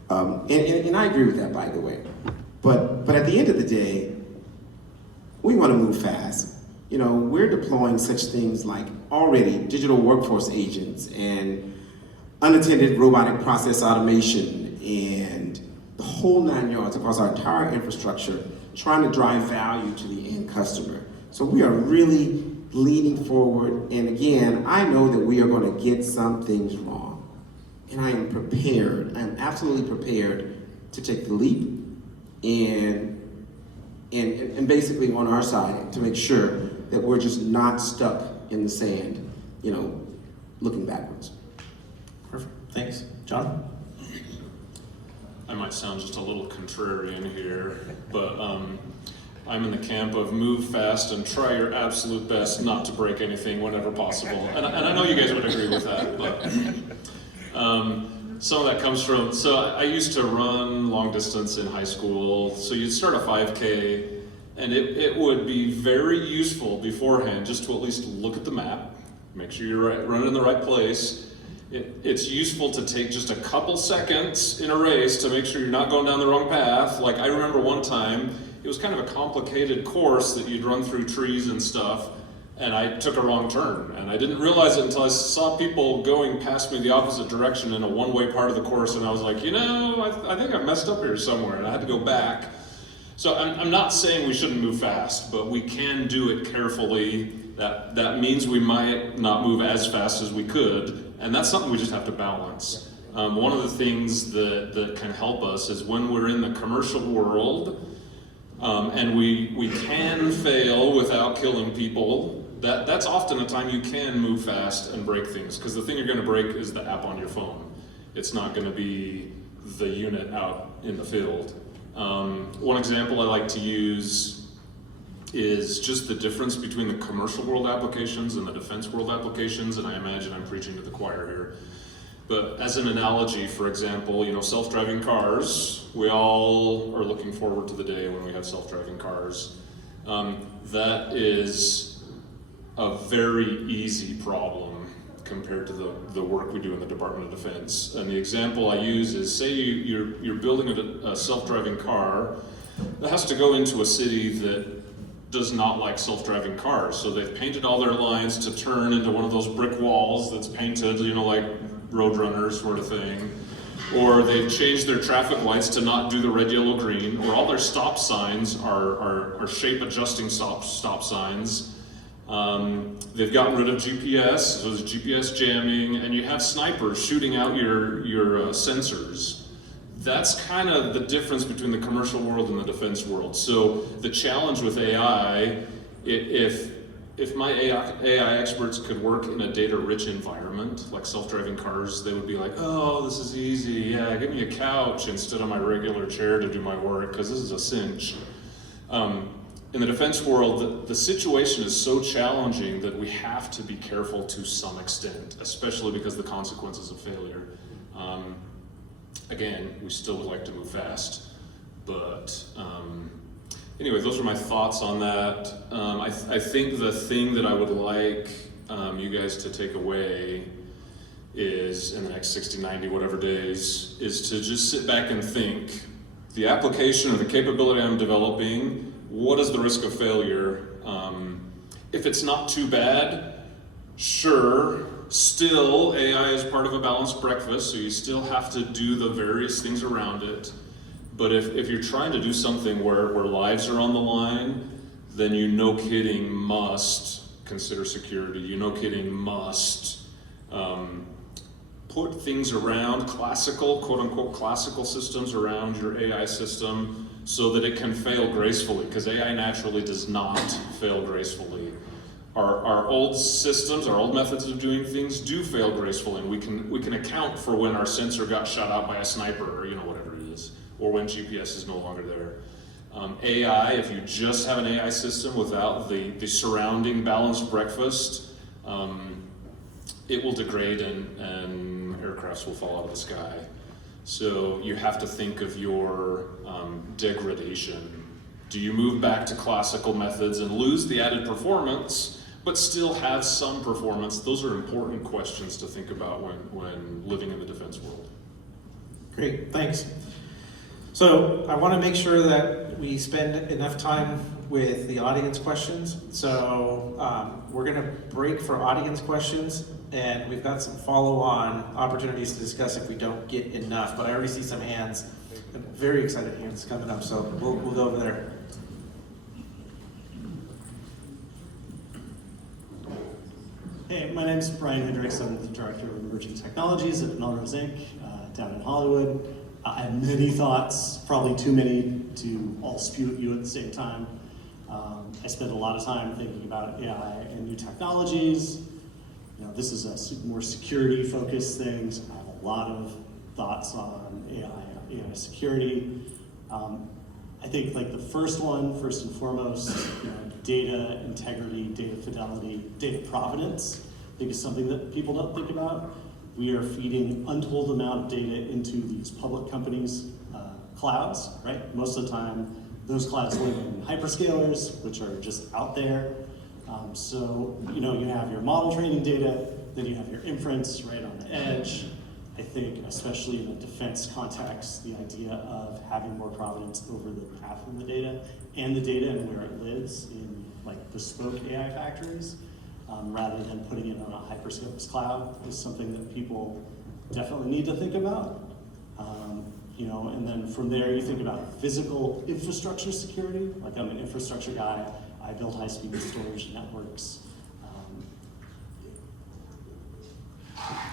and I agree with that, by the way. But at the end of the day, we want to move fast. We're deploying such things like already digital workforce agents and unattended robotic process automation and the whole 9 yards across our entire infrastructure, trying to drive value to the end customer. So we are really leaning forward, and again, I know that we are going to get some things wrong, and I am prepared. I am absolutely prepared to take the leap and basically on our side to make sure that we're just not stuck in the sand, looking backwards. Perfect, thanks. John? I might sound just a little contrarian here, but I'm in the camp of move fast and try your absolute best not to break anything whenever possible. And I know you guys would agree with that, but some of that comes from, so I used to run long distance in high school, so you'd start a 5K, and it would be very useful beforehand just to at least look at the map, make sure you're running in the right place. It's useful to take just a couple seconds in a race to make sure you're not going down the wrong path. Like I remember one time, it was kind of a complicated course that you'd run through trees and stuff, and I took a wrong turn. And I didn't realize it until I saw people going past me the opposite direction in a one-way part of the course, and I was like, I think I've messed up here somewhere, and I had to go back. So I'm not saying we shouldn't move fast, but we can do it carefully. That means we might not move as fast as we could, and that's something we just have to balance. One of the things that can help us is when we're in the commercial world, and we can fail without killing people, that's often a time you can move fast and break things, because the thing you're going to break is the app on your phone. It's not going to be the unit out in the field. One example I like to use is just the difference between the commercial world applications and the defense world applications, and I imagine I'm preaching to the choir here. But as an analogy, for example, self-driving cars, we all are looking forward to the day when we have self-driving cars. That is a very easy problem compared to the work we do in the Department of Defense. And the example I use is, say you're building a self-driving car that has to go into a city that does not like self-driving cars. So they've painted all their lines to turn into one of those brick walls that's painted, like Roadrunner sort of thing. Or they've changed their traffic lights to not do the red, yellow, green. Or all their stop signs are shape-adjusting stop signs. They've gotten rid of GPS, so there's GPS jamming, and you have snipers shooting out your sensors. That's kind of the difference between the commercial world and the defense world. So the challenge with AI, if my AI experts could work in a data-rich environment, like self-driving cars, they would be like, oh, this is easy, yeah, give me a couch instead of my regular chair to do my work, because this is a cinch. In the defense world, the situation is so challenging that we have to be careful to some extent, especially because of the consequences of failure. Again, we still would like to move fast, but anyway, those are my thoughts on that. I think the thing that I would like you guys to take away is, in the next 60, 90, whatever days, is to just sit back and think, the application or the capability I'm developing, what is the risk of failure? If it's not too bad, sure, still AI is part of a balanced breakfast, so you still have to do the various things around it. But if you're trying to do something where lives are on the line, then you no kidding must consider security. You no kidding must put things around classical, quote unquote, classical systems around your AI system so that it can fail gracefully, because AI naturally does not fail gracefully. Our old systems, our old methods of doing things do fail gracefully, and we can account for when our sensor got shot out by a sniper, or whatever it is, or when GPS is no longer there. AI, if you just have an AI system without the surrounding balanced breakfast, it will degrade and aircrafts will fall out of the sky. So you have to think of your degradation. Do you move back to classical methods and lose the added performance, but still have some performance? Those are important questions to think about when living in the defense world. Great, thanks. So I want to make sure that we spend enough time with the audience questions. So we're going to break for audience questions, and we've got some follow-on opportunities to discuss if we don't get enough, but I already see some hands, very excited hands coming up, so we'll go over there. Hey, my name's Brian Hendricks. I'm the Director of Emerging Technologies at Melrose Inc. Down in Hollywood. I have many thoughts, probably too many to all spew at you at the same time. I spend a lot of time thinking about AI and new technologies. This is a more security-focused thing, so I have a lot of thoughts on AI security. I think the first and foremost, data integrity, data fidelity, data provenance, I think is something that people don't think about. We are feeding untold amount of data into these public companies' clouds, right? Most of the time, those clouds live in hyperscalers, which are just out there. So, you have your model training data, then you have your inference right on the edge, I think, especially in a defense context, the idea of having more provenance over the path of the data and where it lives in like bespoke AI factories, rather than putting it on a hyperscale cloud, is something that people definitely need to think about. And then from there you think about physical infrastructure security. Like, I'm an infrastructure guy. I build high-speed storage networks.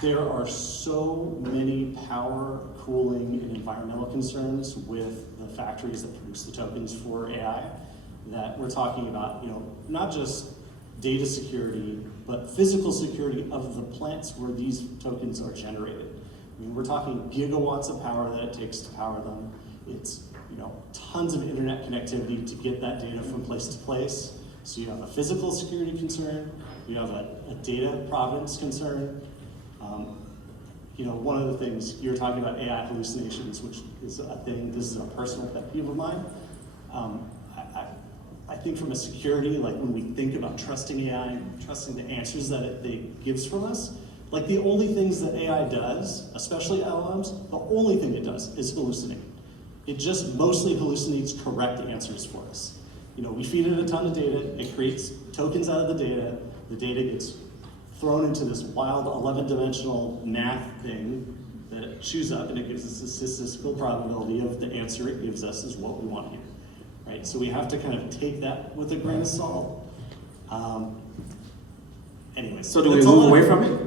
There are so many power, cooling, and environmental concerns with the factories that produce the tokens for AI that we're talking about, not just data security, but physical security of the plants where these tokens are generated. I mean, we're talking gigawatts of power that it takes to power them. It's, tons of internet connectivity to get that data from place to place. So you have a physical security concern, you have a data provenance concern. One of the things you're talking about, AI hallucinations, which is a thing, this is a personal pet peeve of mine. I think from a security, like when we think about trusting AI and trusting the answers that it gives from us, like the only things that AI does, especially LLMs, the only thing it does is hallucinate. It just mostly hallucinates correct answers for us. We feed it a ton of data, it creates tokens out of the data gets thrown into this wild 11-dimensional math thing that it chews up, and it gives us a statistical probability of the answer it gives us is what we want here, right? So we have to kind of take that with a grain of salt. Anyways. So do we move away from it?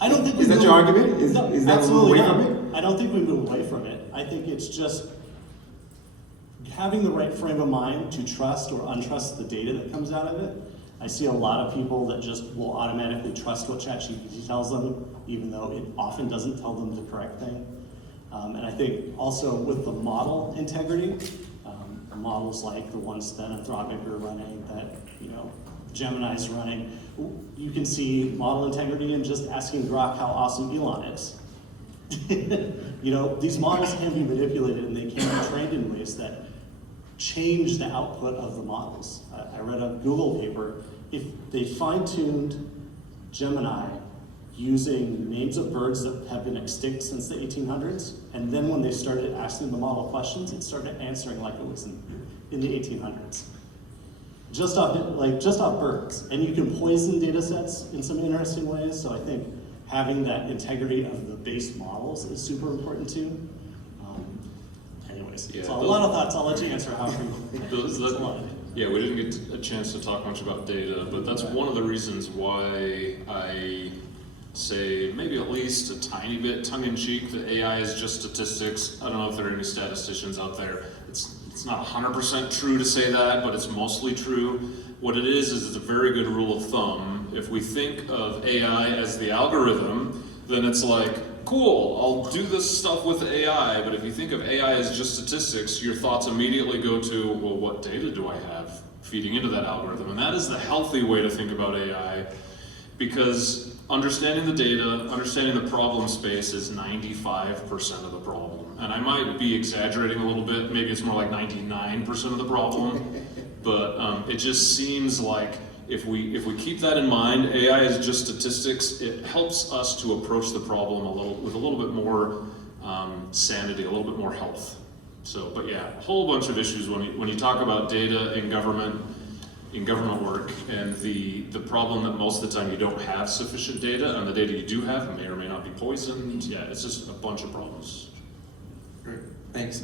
I don't think Is that your argument? Is that move absolutely away not. from it? I don't think we move away from it. I think it's just having the right frame of mind to trust or untrust the data that comes out of it. I see a lot of people that just will automatically trust what ChatGPT tells them, even though it often doesn't tell them the correct thing. And I think also with the model integrity, models like the ones that Anthropic are running, that Gemini's running, you can see model integrity in just asking Grok how awesome Elon is. These models can be manipulated and they can be trained in ways that change the output of the models. I read a Google paper. If they fine-tuned Gemini using names of birds that have been extinct since the 1800s, and then when they started asking the model questions, it started answering like it was in the 1800s. Just off birds. And you can poison data sets in some interesting ways, so I think having that integrity of the base models is super important too. Anyways, Yeah, so a lot of thoughts. I'll let you answer however you want. Yeah, we didn't get a chance to talk much about data, but that's one of the reasons why I say maybe at least a tiny bit tongue-in-cheek that AI is just statistics. I don't know if there are any statisticians out there. It's not 100% true to say that, but it's mostly true. What it is it's a very good rule of thumb. If we think of AI as the algorithm, then it's like, cool, I'll do this stuff with AI, but if you think of AI as just statistics, your thoughts immediately go to, well, what data do I have feeding into that algorithm? And that is the healthy way to think about AI, because understanding the data, understanding the problem space is 95% of the problem. And I might be exaggerating a little bit, maybe it's more like 99% of the problem, but it just seems like if we keep that in mind, AI is just statistics, it helps us to approach the problem with a little bit more sanity, a little bit more health. So, but yeah, a whole bunch of issues when you talk about data in government work, and the problem that most of the time you don't have sufficient data, and the data you do have may or may not be poisoned. Yeah, it's just a bunch of problems. Great, thanks.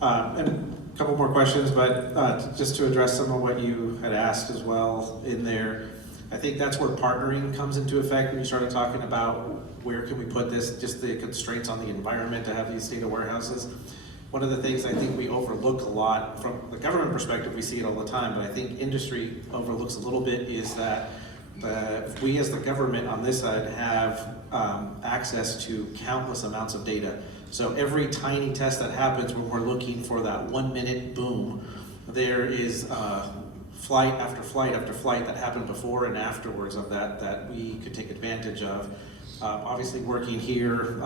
And a couple more questions, but just to address some of what you had asked as well in there, I think that's where partnering comes into effect when you started talking about where can we put this, just the constraints on the environment to have these data warehouses. One of the things I think we overlook a lot from the government perspective, we see it all the time, but I think industry overlooks a little bit, is that we as the government on this side have access to countless amounts of data. So every tiny test that happens when we're looking for that 1 minute boom, there is flight after flight after flight that happened before and afterwards of that we could take advantage of. Obviously working here,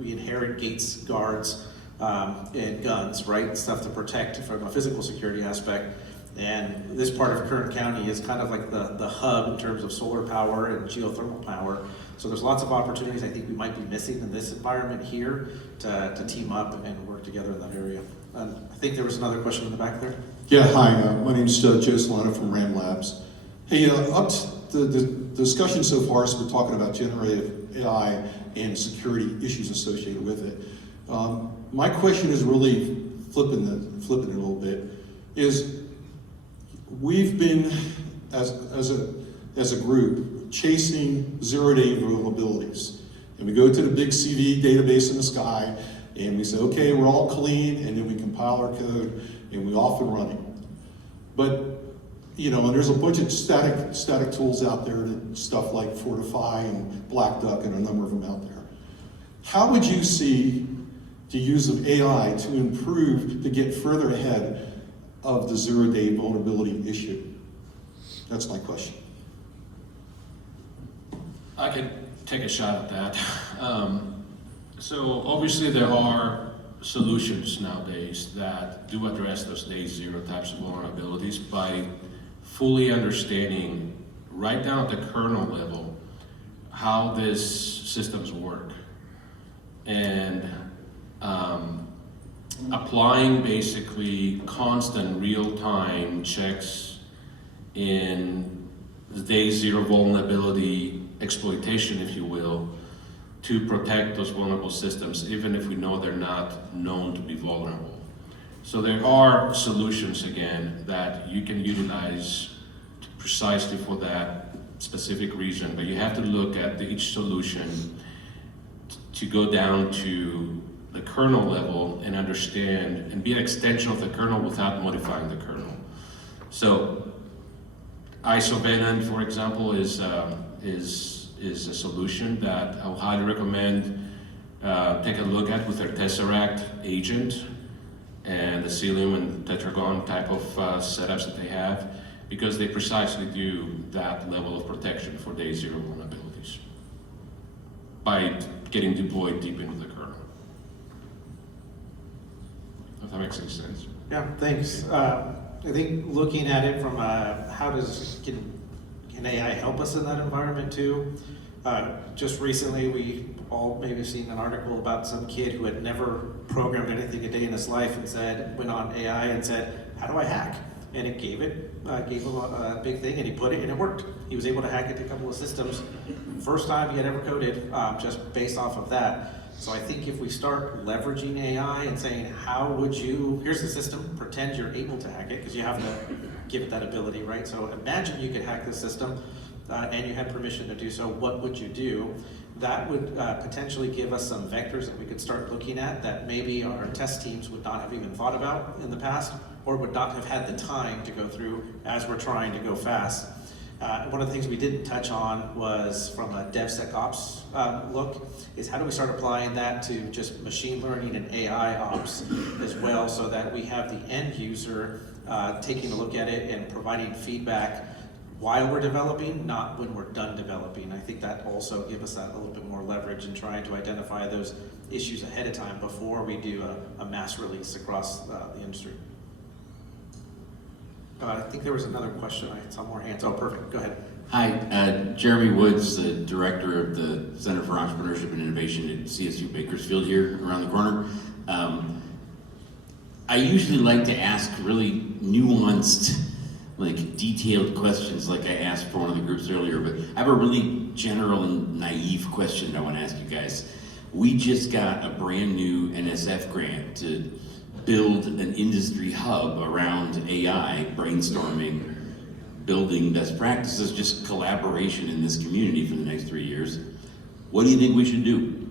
we inherit gates, guards, and guns, right? Stuff to protect from a physical security aspect. And this part of Kern County is kind of like the hub in terms of solar power and geothermal power. So there's lots of opportunities I think we might be missing in this environment here to team up and work together in that area. I think there was another question in the back there. Yeah, hi, my name's Joe Solano from RAM Labs. Hey, the discussion so far has been talking about generative AI and security issues associated with it. My question is really flipping it a little bit, is we've been, as a group, chasing zero-day vulnerabilities. And we go to the big CV database in the sky, and we say, okay, we're all clean, and then we compile our code, and we off and running. But, you know, and there's a bunch of static tools out there, stuff like Fortify and Black Duck and a number of them out there. How would you see the use of AI to improve, to get further ahead of the zero-day vulnerability issue? That's my question. I could take a shot at that. So obviously there are solutions nowadays that do address those day zero types of vulnerabilities by fully understanding right down at the kernel level how these systems work and applying basically constant real-time checks in the day zero vulnerability exploitation, if you will, to protect those vulnerable systems, even if we know they're not known to be vulnerable. So there are solutions, again, that you can utilize precisely for that specific reason, but you have to look at each solution to go down to the kernel level and understand and be an extension of the kernel without modifying the kernel. So ISO-Venant, for example, is a solution that I would highly recommend take a look at with their Tesseract agent and the Cilium and Tetragon type of setups that they have, because they precisely do that level of protection for day zero vulnerabilities by getting deployed deep into the kernel. If that makes any sense. Yeah, thanks. I think looking at it from can AI help us in that environment too? Just recently, we all maybe have seen an article about some kid who had never programmed anything a day in his life and went on AI and said, how do I hack? And it gave him a big thing, and he put it, and it worked. He was able to hack into a couple of systems. First time he had ever coded, just based off of that. So I think if we start leveraging AI and saying, here's the system, pretend you're able to hack it, because you have to give it that ability, right? So imagine you could hack the system and you had permission to do so, what would you do? That would potentially give us some vectors that we could start looking at that maybe our test teams would not have even thought about in the past, or would not have had the time to go through as we're trying to go fast. One of the things we didn't touch on was from a DevSecOps look, is how do we start applying that to just machine learning and AI ops as well, so that we have the end user taking a look at it and providing feedback while we're developing, not when we're done developing. I think that also gives us that a little bit more leverage in trying to identify those issues ahead of time before we do a mass release across the industry. I think there was another question. I had some more hands. Oh, perfect. Go ahead. Hi, Jeremy Woods, the director of the Center for Entrepreneurship and Innovation at CSU Bakersfield here around the corner. I usually like to ask really nuanced, like detailed questions like I asked for one of the groups earlier, but I have a really general and naive question I want to ask you guys. We just got a brand new NSF grant to build an industry hub around AI, brainstorming, building best practices, just collaboration in this community for the next 3 years. What do you think we should do?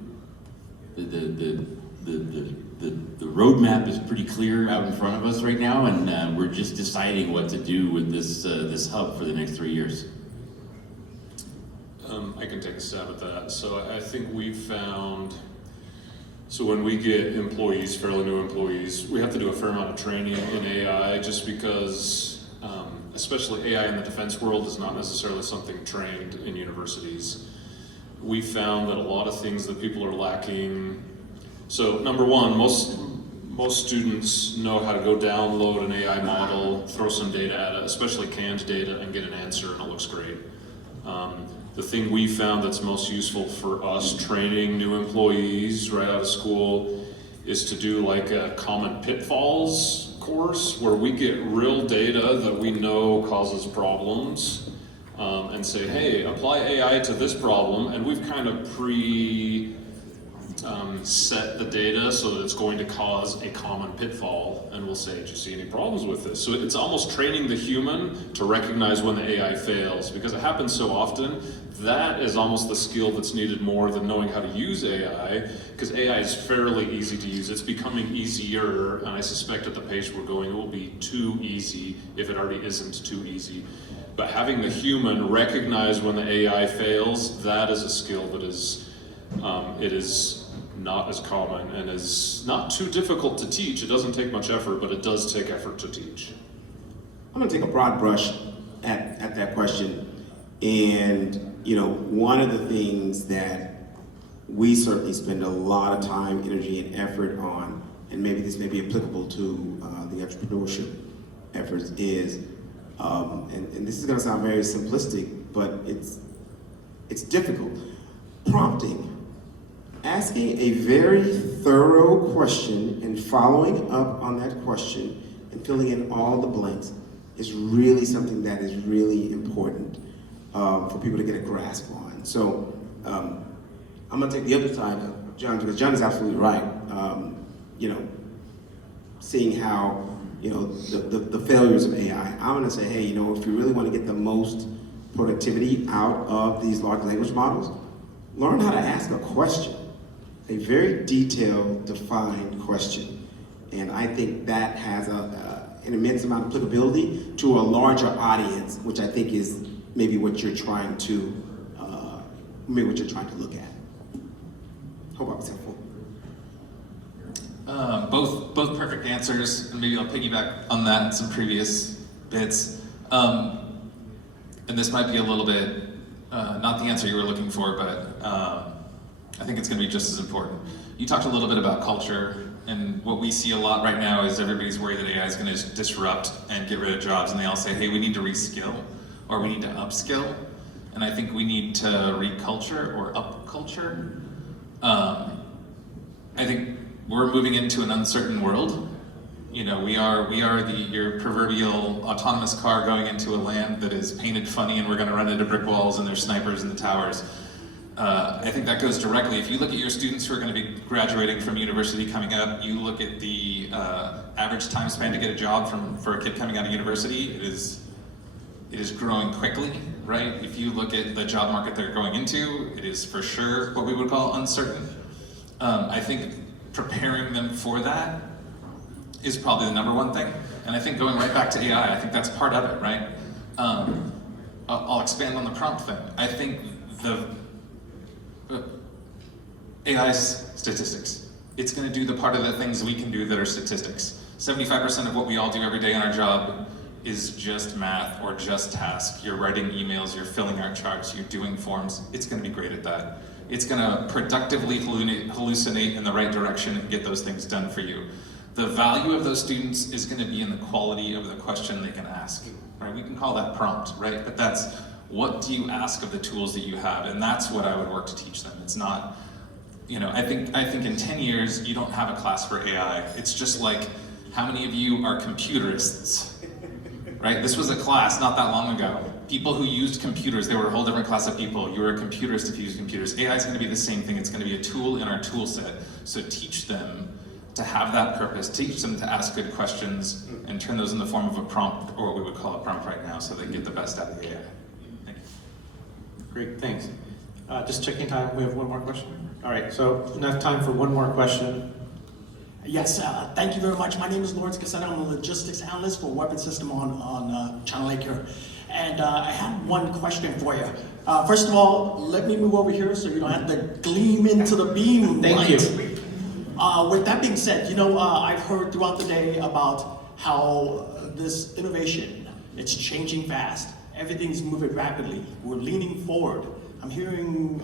The roadmap is pretty clear out in front of us right now, and we're just deciding what to do with this hub for the next 3 years. I can take a stab at that. So I think we've found, so when we get employees, fairly new employees, we have to do a fair amount of training in AI, just because, especially AI in the defense world is not necessarily something trained in universities. We found that a lot of things that people are lacking. So number one, most most students know how to go download an AI model, throw some data at it, especially canned data, and get an answer, and it looks great. The thing we found that's most useful for us training new employees right out of school is to do like a common pitfalls course where we get real data that we know causes problems, and say, hey, apply AI to this problem, and we've kind of set the data so that it's going to cause a common pitfall, and we'll say, do you see any problems with this? So it's almost training the human to recognize when the AI fails, because it happens so often. That is almost the skill that's needed more than knowing how to use AI, because AI is fairly easy to use. It's becoming easier, and I suspect at the pace we're going, it will be too easy if it already isn't too easy. But having the human recognize when the AI fails, that is a skill that is, it is not as common and is not too difficult to teach. It doesn't take much effort, but it does take effort to teach. I'm gonna take a broad brush at that question. And, you know, one of the things that we certainly spend a lot of time, energy, and effort on, and maybe this may be applicable to the entrepreneurship efforts, is, and this is gonna sound very simplistic, but it's difficult. Prompting. Asking a very thorough question and following up on that question and filling in all the blanks is really something that is really important for people to get a grasp on. So I'm gonna take the other side of John, because John is absolutely right. You know, seeing how, you know, the failures of AI, I'm gonna say, hey, you know, if you really wanna get the most productivity out of these large language models, learn how to ask a question. A very detailed, defined question. And I think that has an immense amount of applicability to a larger audience, which I think is maybe what you're trying to, look at. Hope I was helpful. Both perfect answers, and maybe I'll piggyback on that in some previous bits. And this might be a little bit, not the answer you were looking for, but I think it's going to be just as important. You talked a little bit about culture, and what we see a lot right now is everybody's worried that AI is going to disrupt and get rid of jobs, and they all say, hey, we need to reskill, or we need to upskill, and I think we need to reculture or up culture. I think we're moving into an uncertain world. You know, we are your proverbial autonomous car going into a land that is painted funny, and we're going to run into brick walls, and there's snipers in the towers. I think that goes directly. If you look at your students who are going to be graduating from university coming up, you look at the average time span to get a job for a kid coming out of university, it is growing quickly, right? If you look at the job market they're going into, it is for sure what we would call uncertain. I think preparing them for that is probably the number one thing. And I think going right back to AI, I think that's part of it, right? I'll expand on the prompt thing. I think AI's statistics. It's going to do the part of the things we can do that are statistics. 75% of what we all do every day in our job is just math or just task. You're writing emails, you're filling out charts, you're doing forms. It's going to be great at that. It's going to productively hallucinate in the right direction and get those things done for you. The value of those students is going to be in the quality of the question they can ask. Right? We can call that prompt, right? But that's, what do you ask of the tools that you have? And that's what I would work to teach them. It's not, you know, I think in 10 years, you don't have a class for AI. It's just like, how many of you are computerists? Right? This was a class not that long ago. People who used computers, they were a whole different class of people. You were a computerist if you used computers. AI is going to be the same thing. It's going to be a tool in our tool set. So teach them to have that purpose, teach them to ask good questions, and turn those in the form of a prompt, or what we would call a prompt right now, so they can get the best out of the AI. Thank you. Great, thanks. Just checking time, we have one more question? All right, so enough time for one more question. Yes, thank you very much. My name is Lawrence Cassetta. I'm a logistics analyst for weapon system on Channel Lake here. And I have one question for you. First of all, let me move over here so you don't have to gleam into the beam. Thank you. With that being said, you know, I've heard throughout the day about how this innovation, it's changing fast. Everything's moving rapidly. We're leaning forward. I'm hearing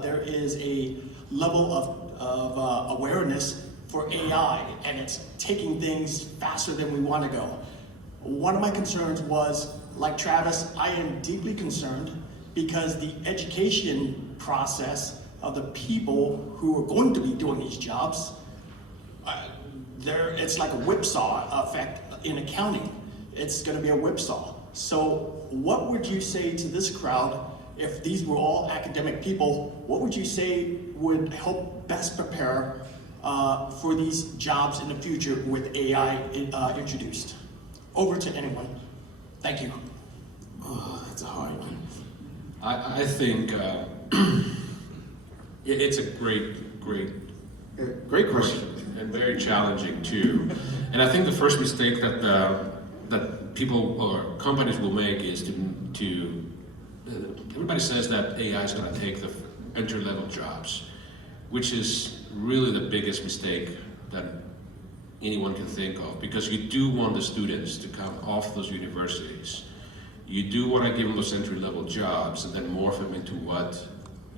there is a level of awareness for AI, and it's taking things faster than we want to go. One of my concerns was, like Travis, I am deeply concerned because the education process of the people who are going to be doing these jobs, it's like a whipsaw effect in accounting. It's going to be a whipsaw. So what would you say to this crowd if these were all academic people? What would you say would help best prepare for these jobs in the future with AI introduced? Over to anyone. Thank you. Oh, that's a hard one. I think it's a great Great question. and very challenging too. And I think the first mistake that people or companies will make is to everybody says that AI is going to take the entry-level jobs, which is really the biggest mistake that anyone can think of, because you do want the students to come off those universities. You do want to give them those entry-level jobs and then morph them into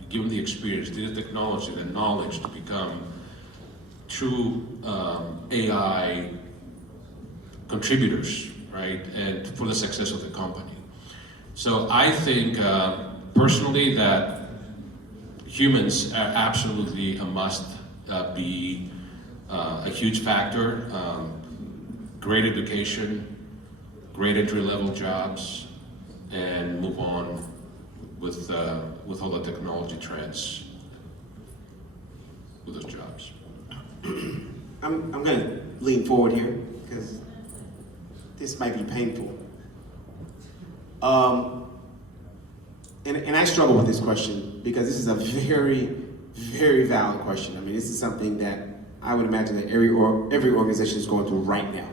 give them the experience, the technology, the knowledge to become true AI contributors, right? And for the success of the company. So I think personally that humans are absolutely a must be a huge factor. Great education, great entry-level jobs, and move on with all the technology trends with those jobs. I'm going to lean forward here because this might be painful. And I struggle with this question because this is a very, very valid question. I mean, this is something that I would imagine that every organization is going through right now.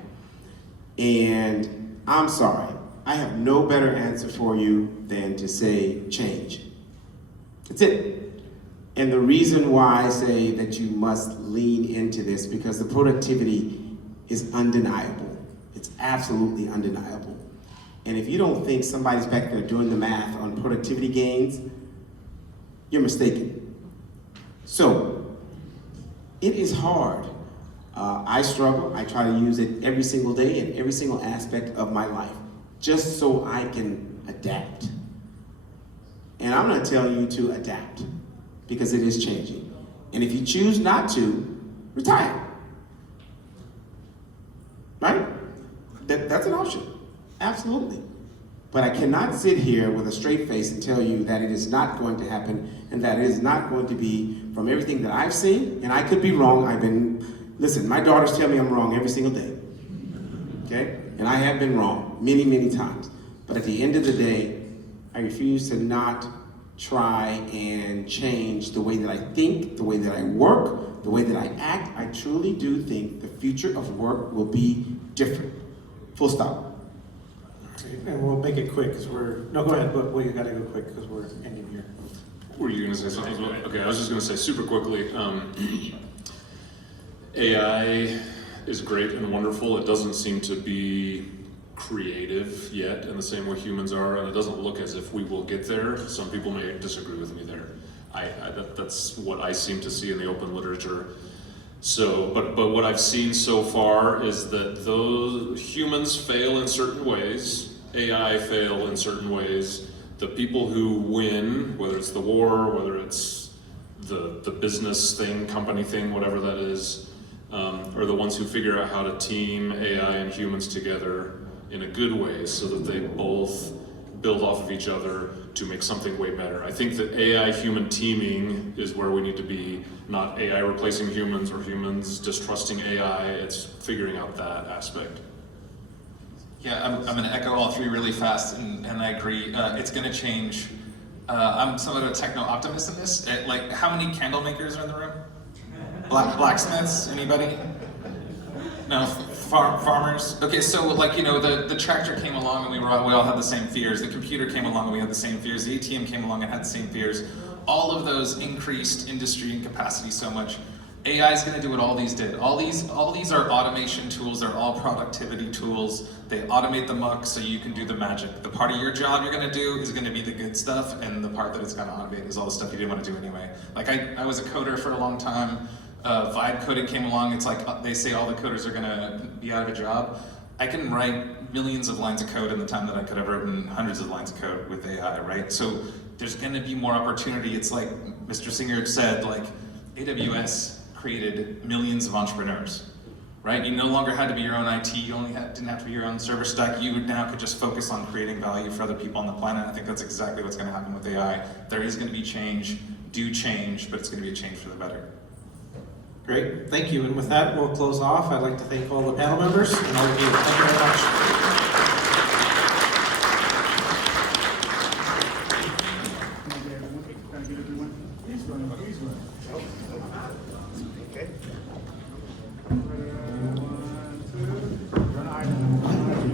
And I'm sorry, I have no better answer for you than to say change. That's it. And the reason why I say that you must lean into this, because the productivity is undeniable. It's absolutely undeniable. And if you don't think somebody's back there doing the math on productivity gains, you're mistaken. So, it is hard. I struggle. I try to use it every single day in every single aspect of my life, just so I can adapt. And I'm not telling you to adapt, because it is changing. And if you choose not to, retire. Right? That's an option. Absolutely. But I cannot sit here with a straight face and tell you that it is not going to happen and that it is not going to be, from everything that I've seen, and I could be wrong. Listen, my daughters tell me I'm wrong every single day. Okay? And I have been wrong many, many times. But at the end of the day, I refuse to not try and change the way that I think, the way that I work, the way that I act. I truly do think the future of work will be different. Full stop. And we'll make it quick because no, go ahead, but we gotta go quick because we're ending here. Were you gonna say something as well? Okay, I was just gonna say super quickly, AI is great and wonderful. It doesn't seem to be creative yet in the same way humans are, and it doesn't look as if we will get there. Some people may disagree with me there. That's what I seem to see in the open literature. So, but what I've seen so far is that those humans fail in certain ways, AI fail in certain ways. The people who win, whether it's the war, whether it's the business thing, company thing, whatever that is, are the ones who figure out how to team AI and humans together in a good way so that they both build off of each other to make something way better. I think that AI-human teaming is where we need to be, not AI replacing humans or humans distrusting AI. It's figuring out that aspect. Yeah, I'm going to echo all three really fast, and I agree. It's going to change. I'm somewhat of a techno-optimist in this. Like, how many candle makers are in the room? Blacksmiths? Anybody? No? Farmers? Okay, so like, you know, the tractor came along and we all had the same fears. The computer came along and we had the same fears. The ATM came along and had the same fears. All of those increased industry and capacity so much. AI is going to do what all these did. All these are automation tools. They're all productivity tools. They automate the muck so you can do the magic. The part of your job you're going to do is going to be the good stuff, and the part that it's going to automate is all the stuff you didn't want to do anyway. Like I was a coder for a long time. vibe coding came along, it's like they say all the coders are gonna be out of a job. I can write millions of lines of code in the time that I could have written hundreds of lines of code with AI, right? So there's gonna be more opportunity. It's like Mr. Singer said, like AWS created millions of entrepreneurs, right? You no longer had to be your own IT, you didn't have to be your own server stack, you now could just focus on creating value for other people on the planet. I think that's exactly what's gonna happen with AI. There is gonna be change, do change, but it's gonna be a change for the better. Great, thank you. And with that, we'll close off. I'd like to thank all the panel members and all of you. Thank you very much.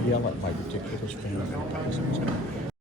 Yell at my ridiculous fan.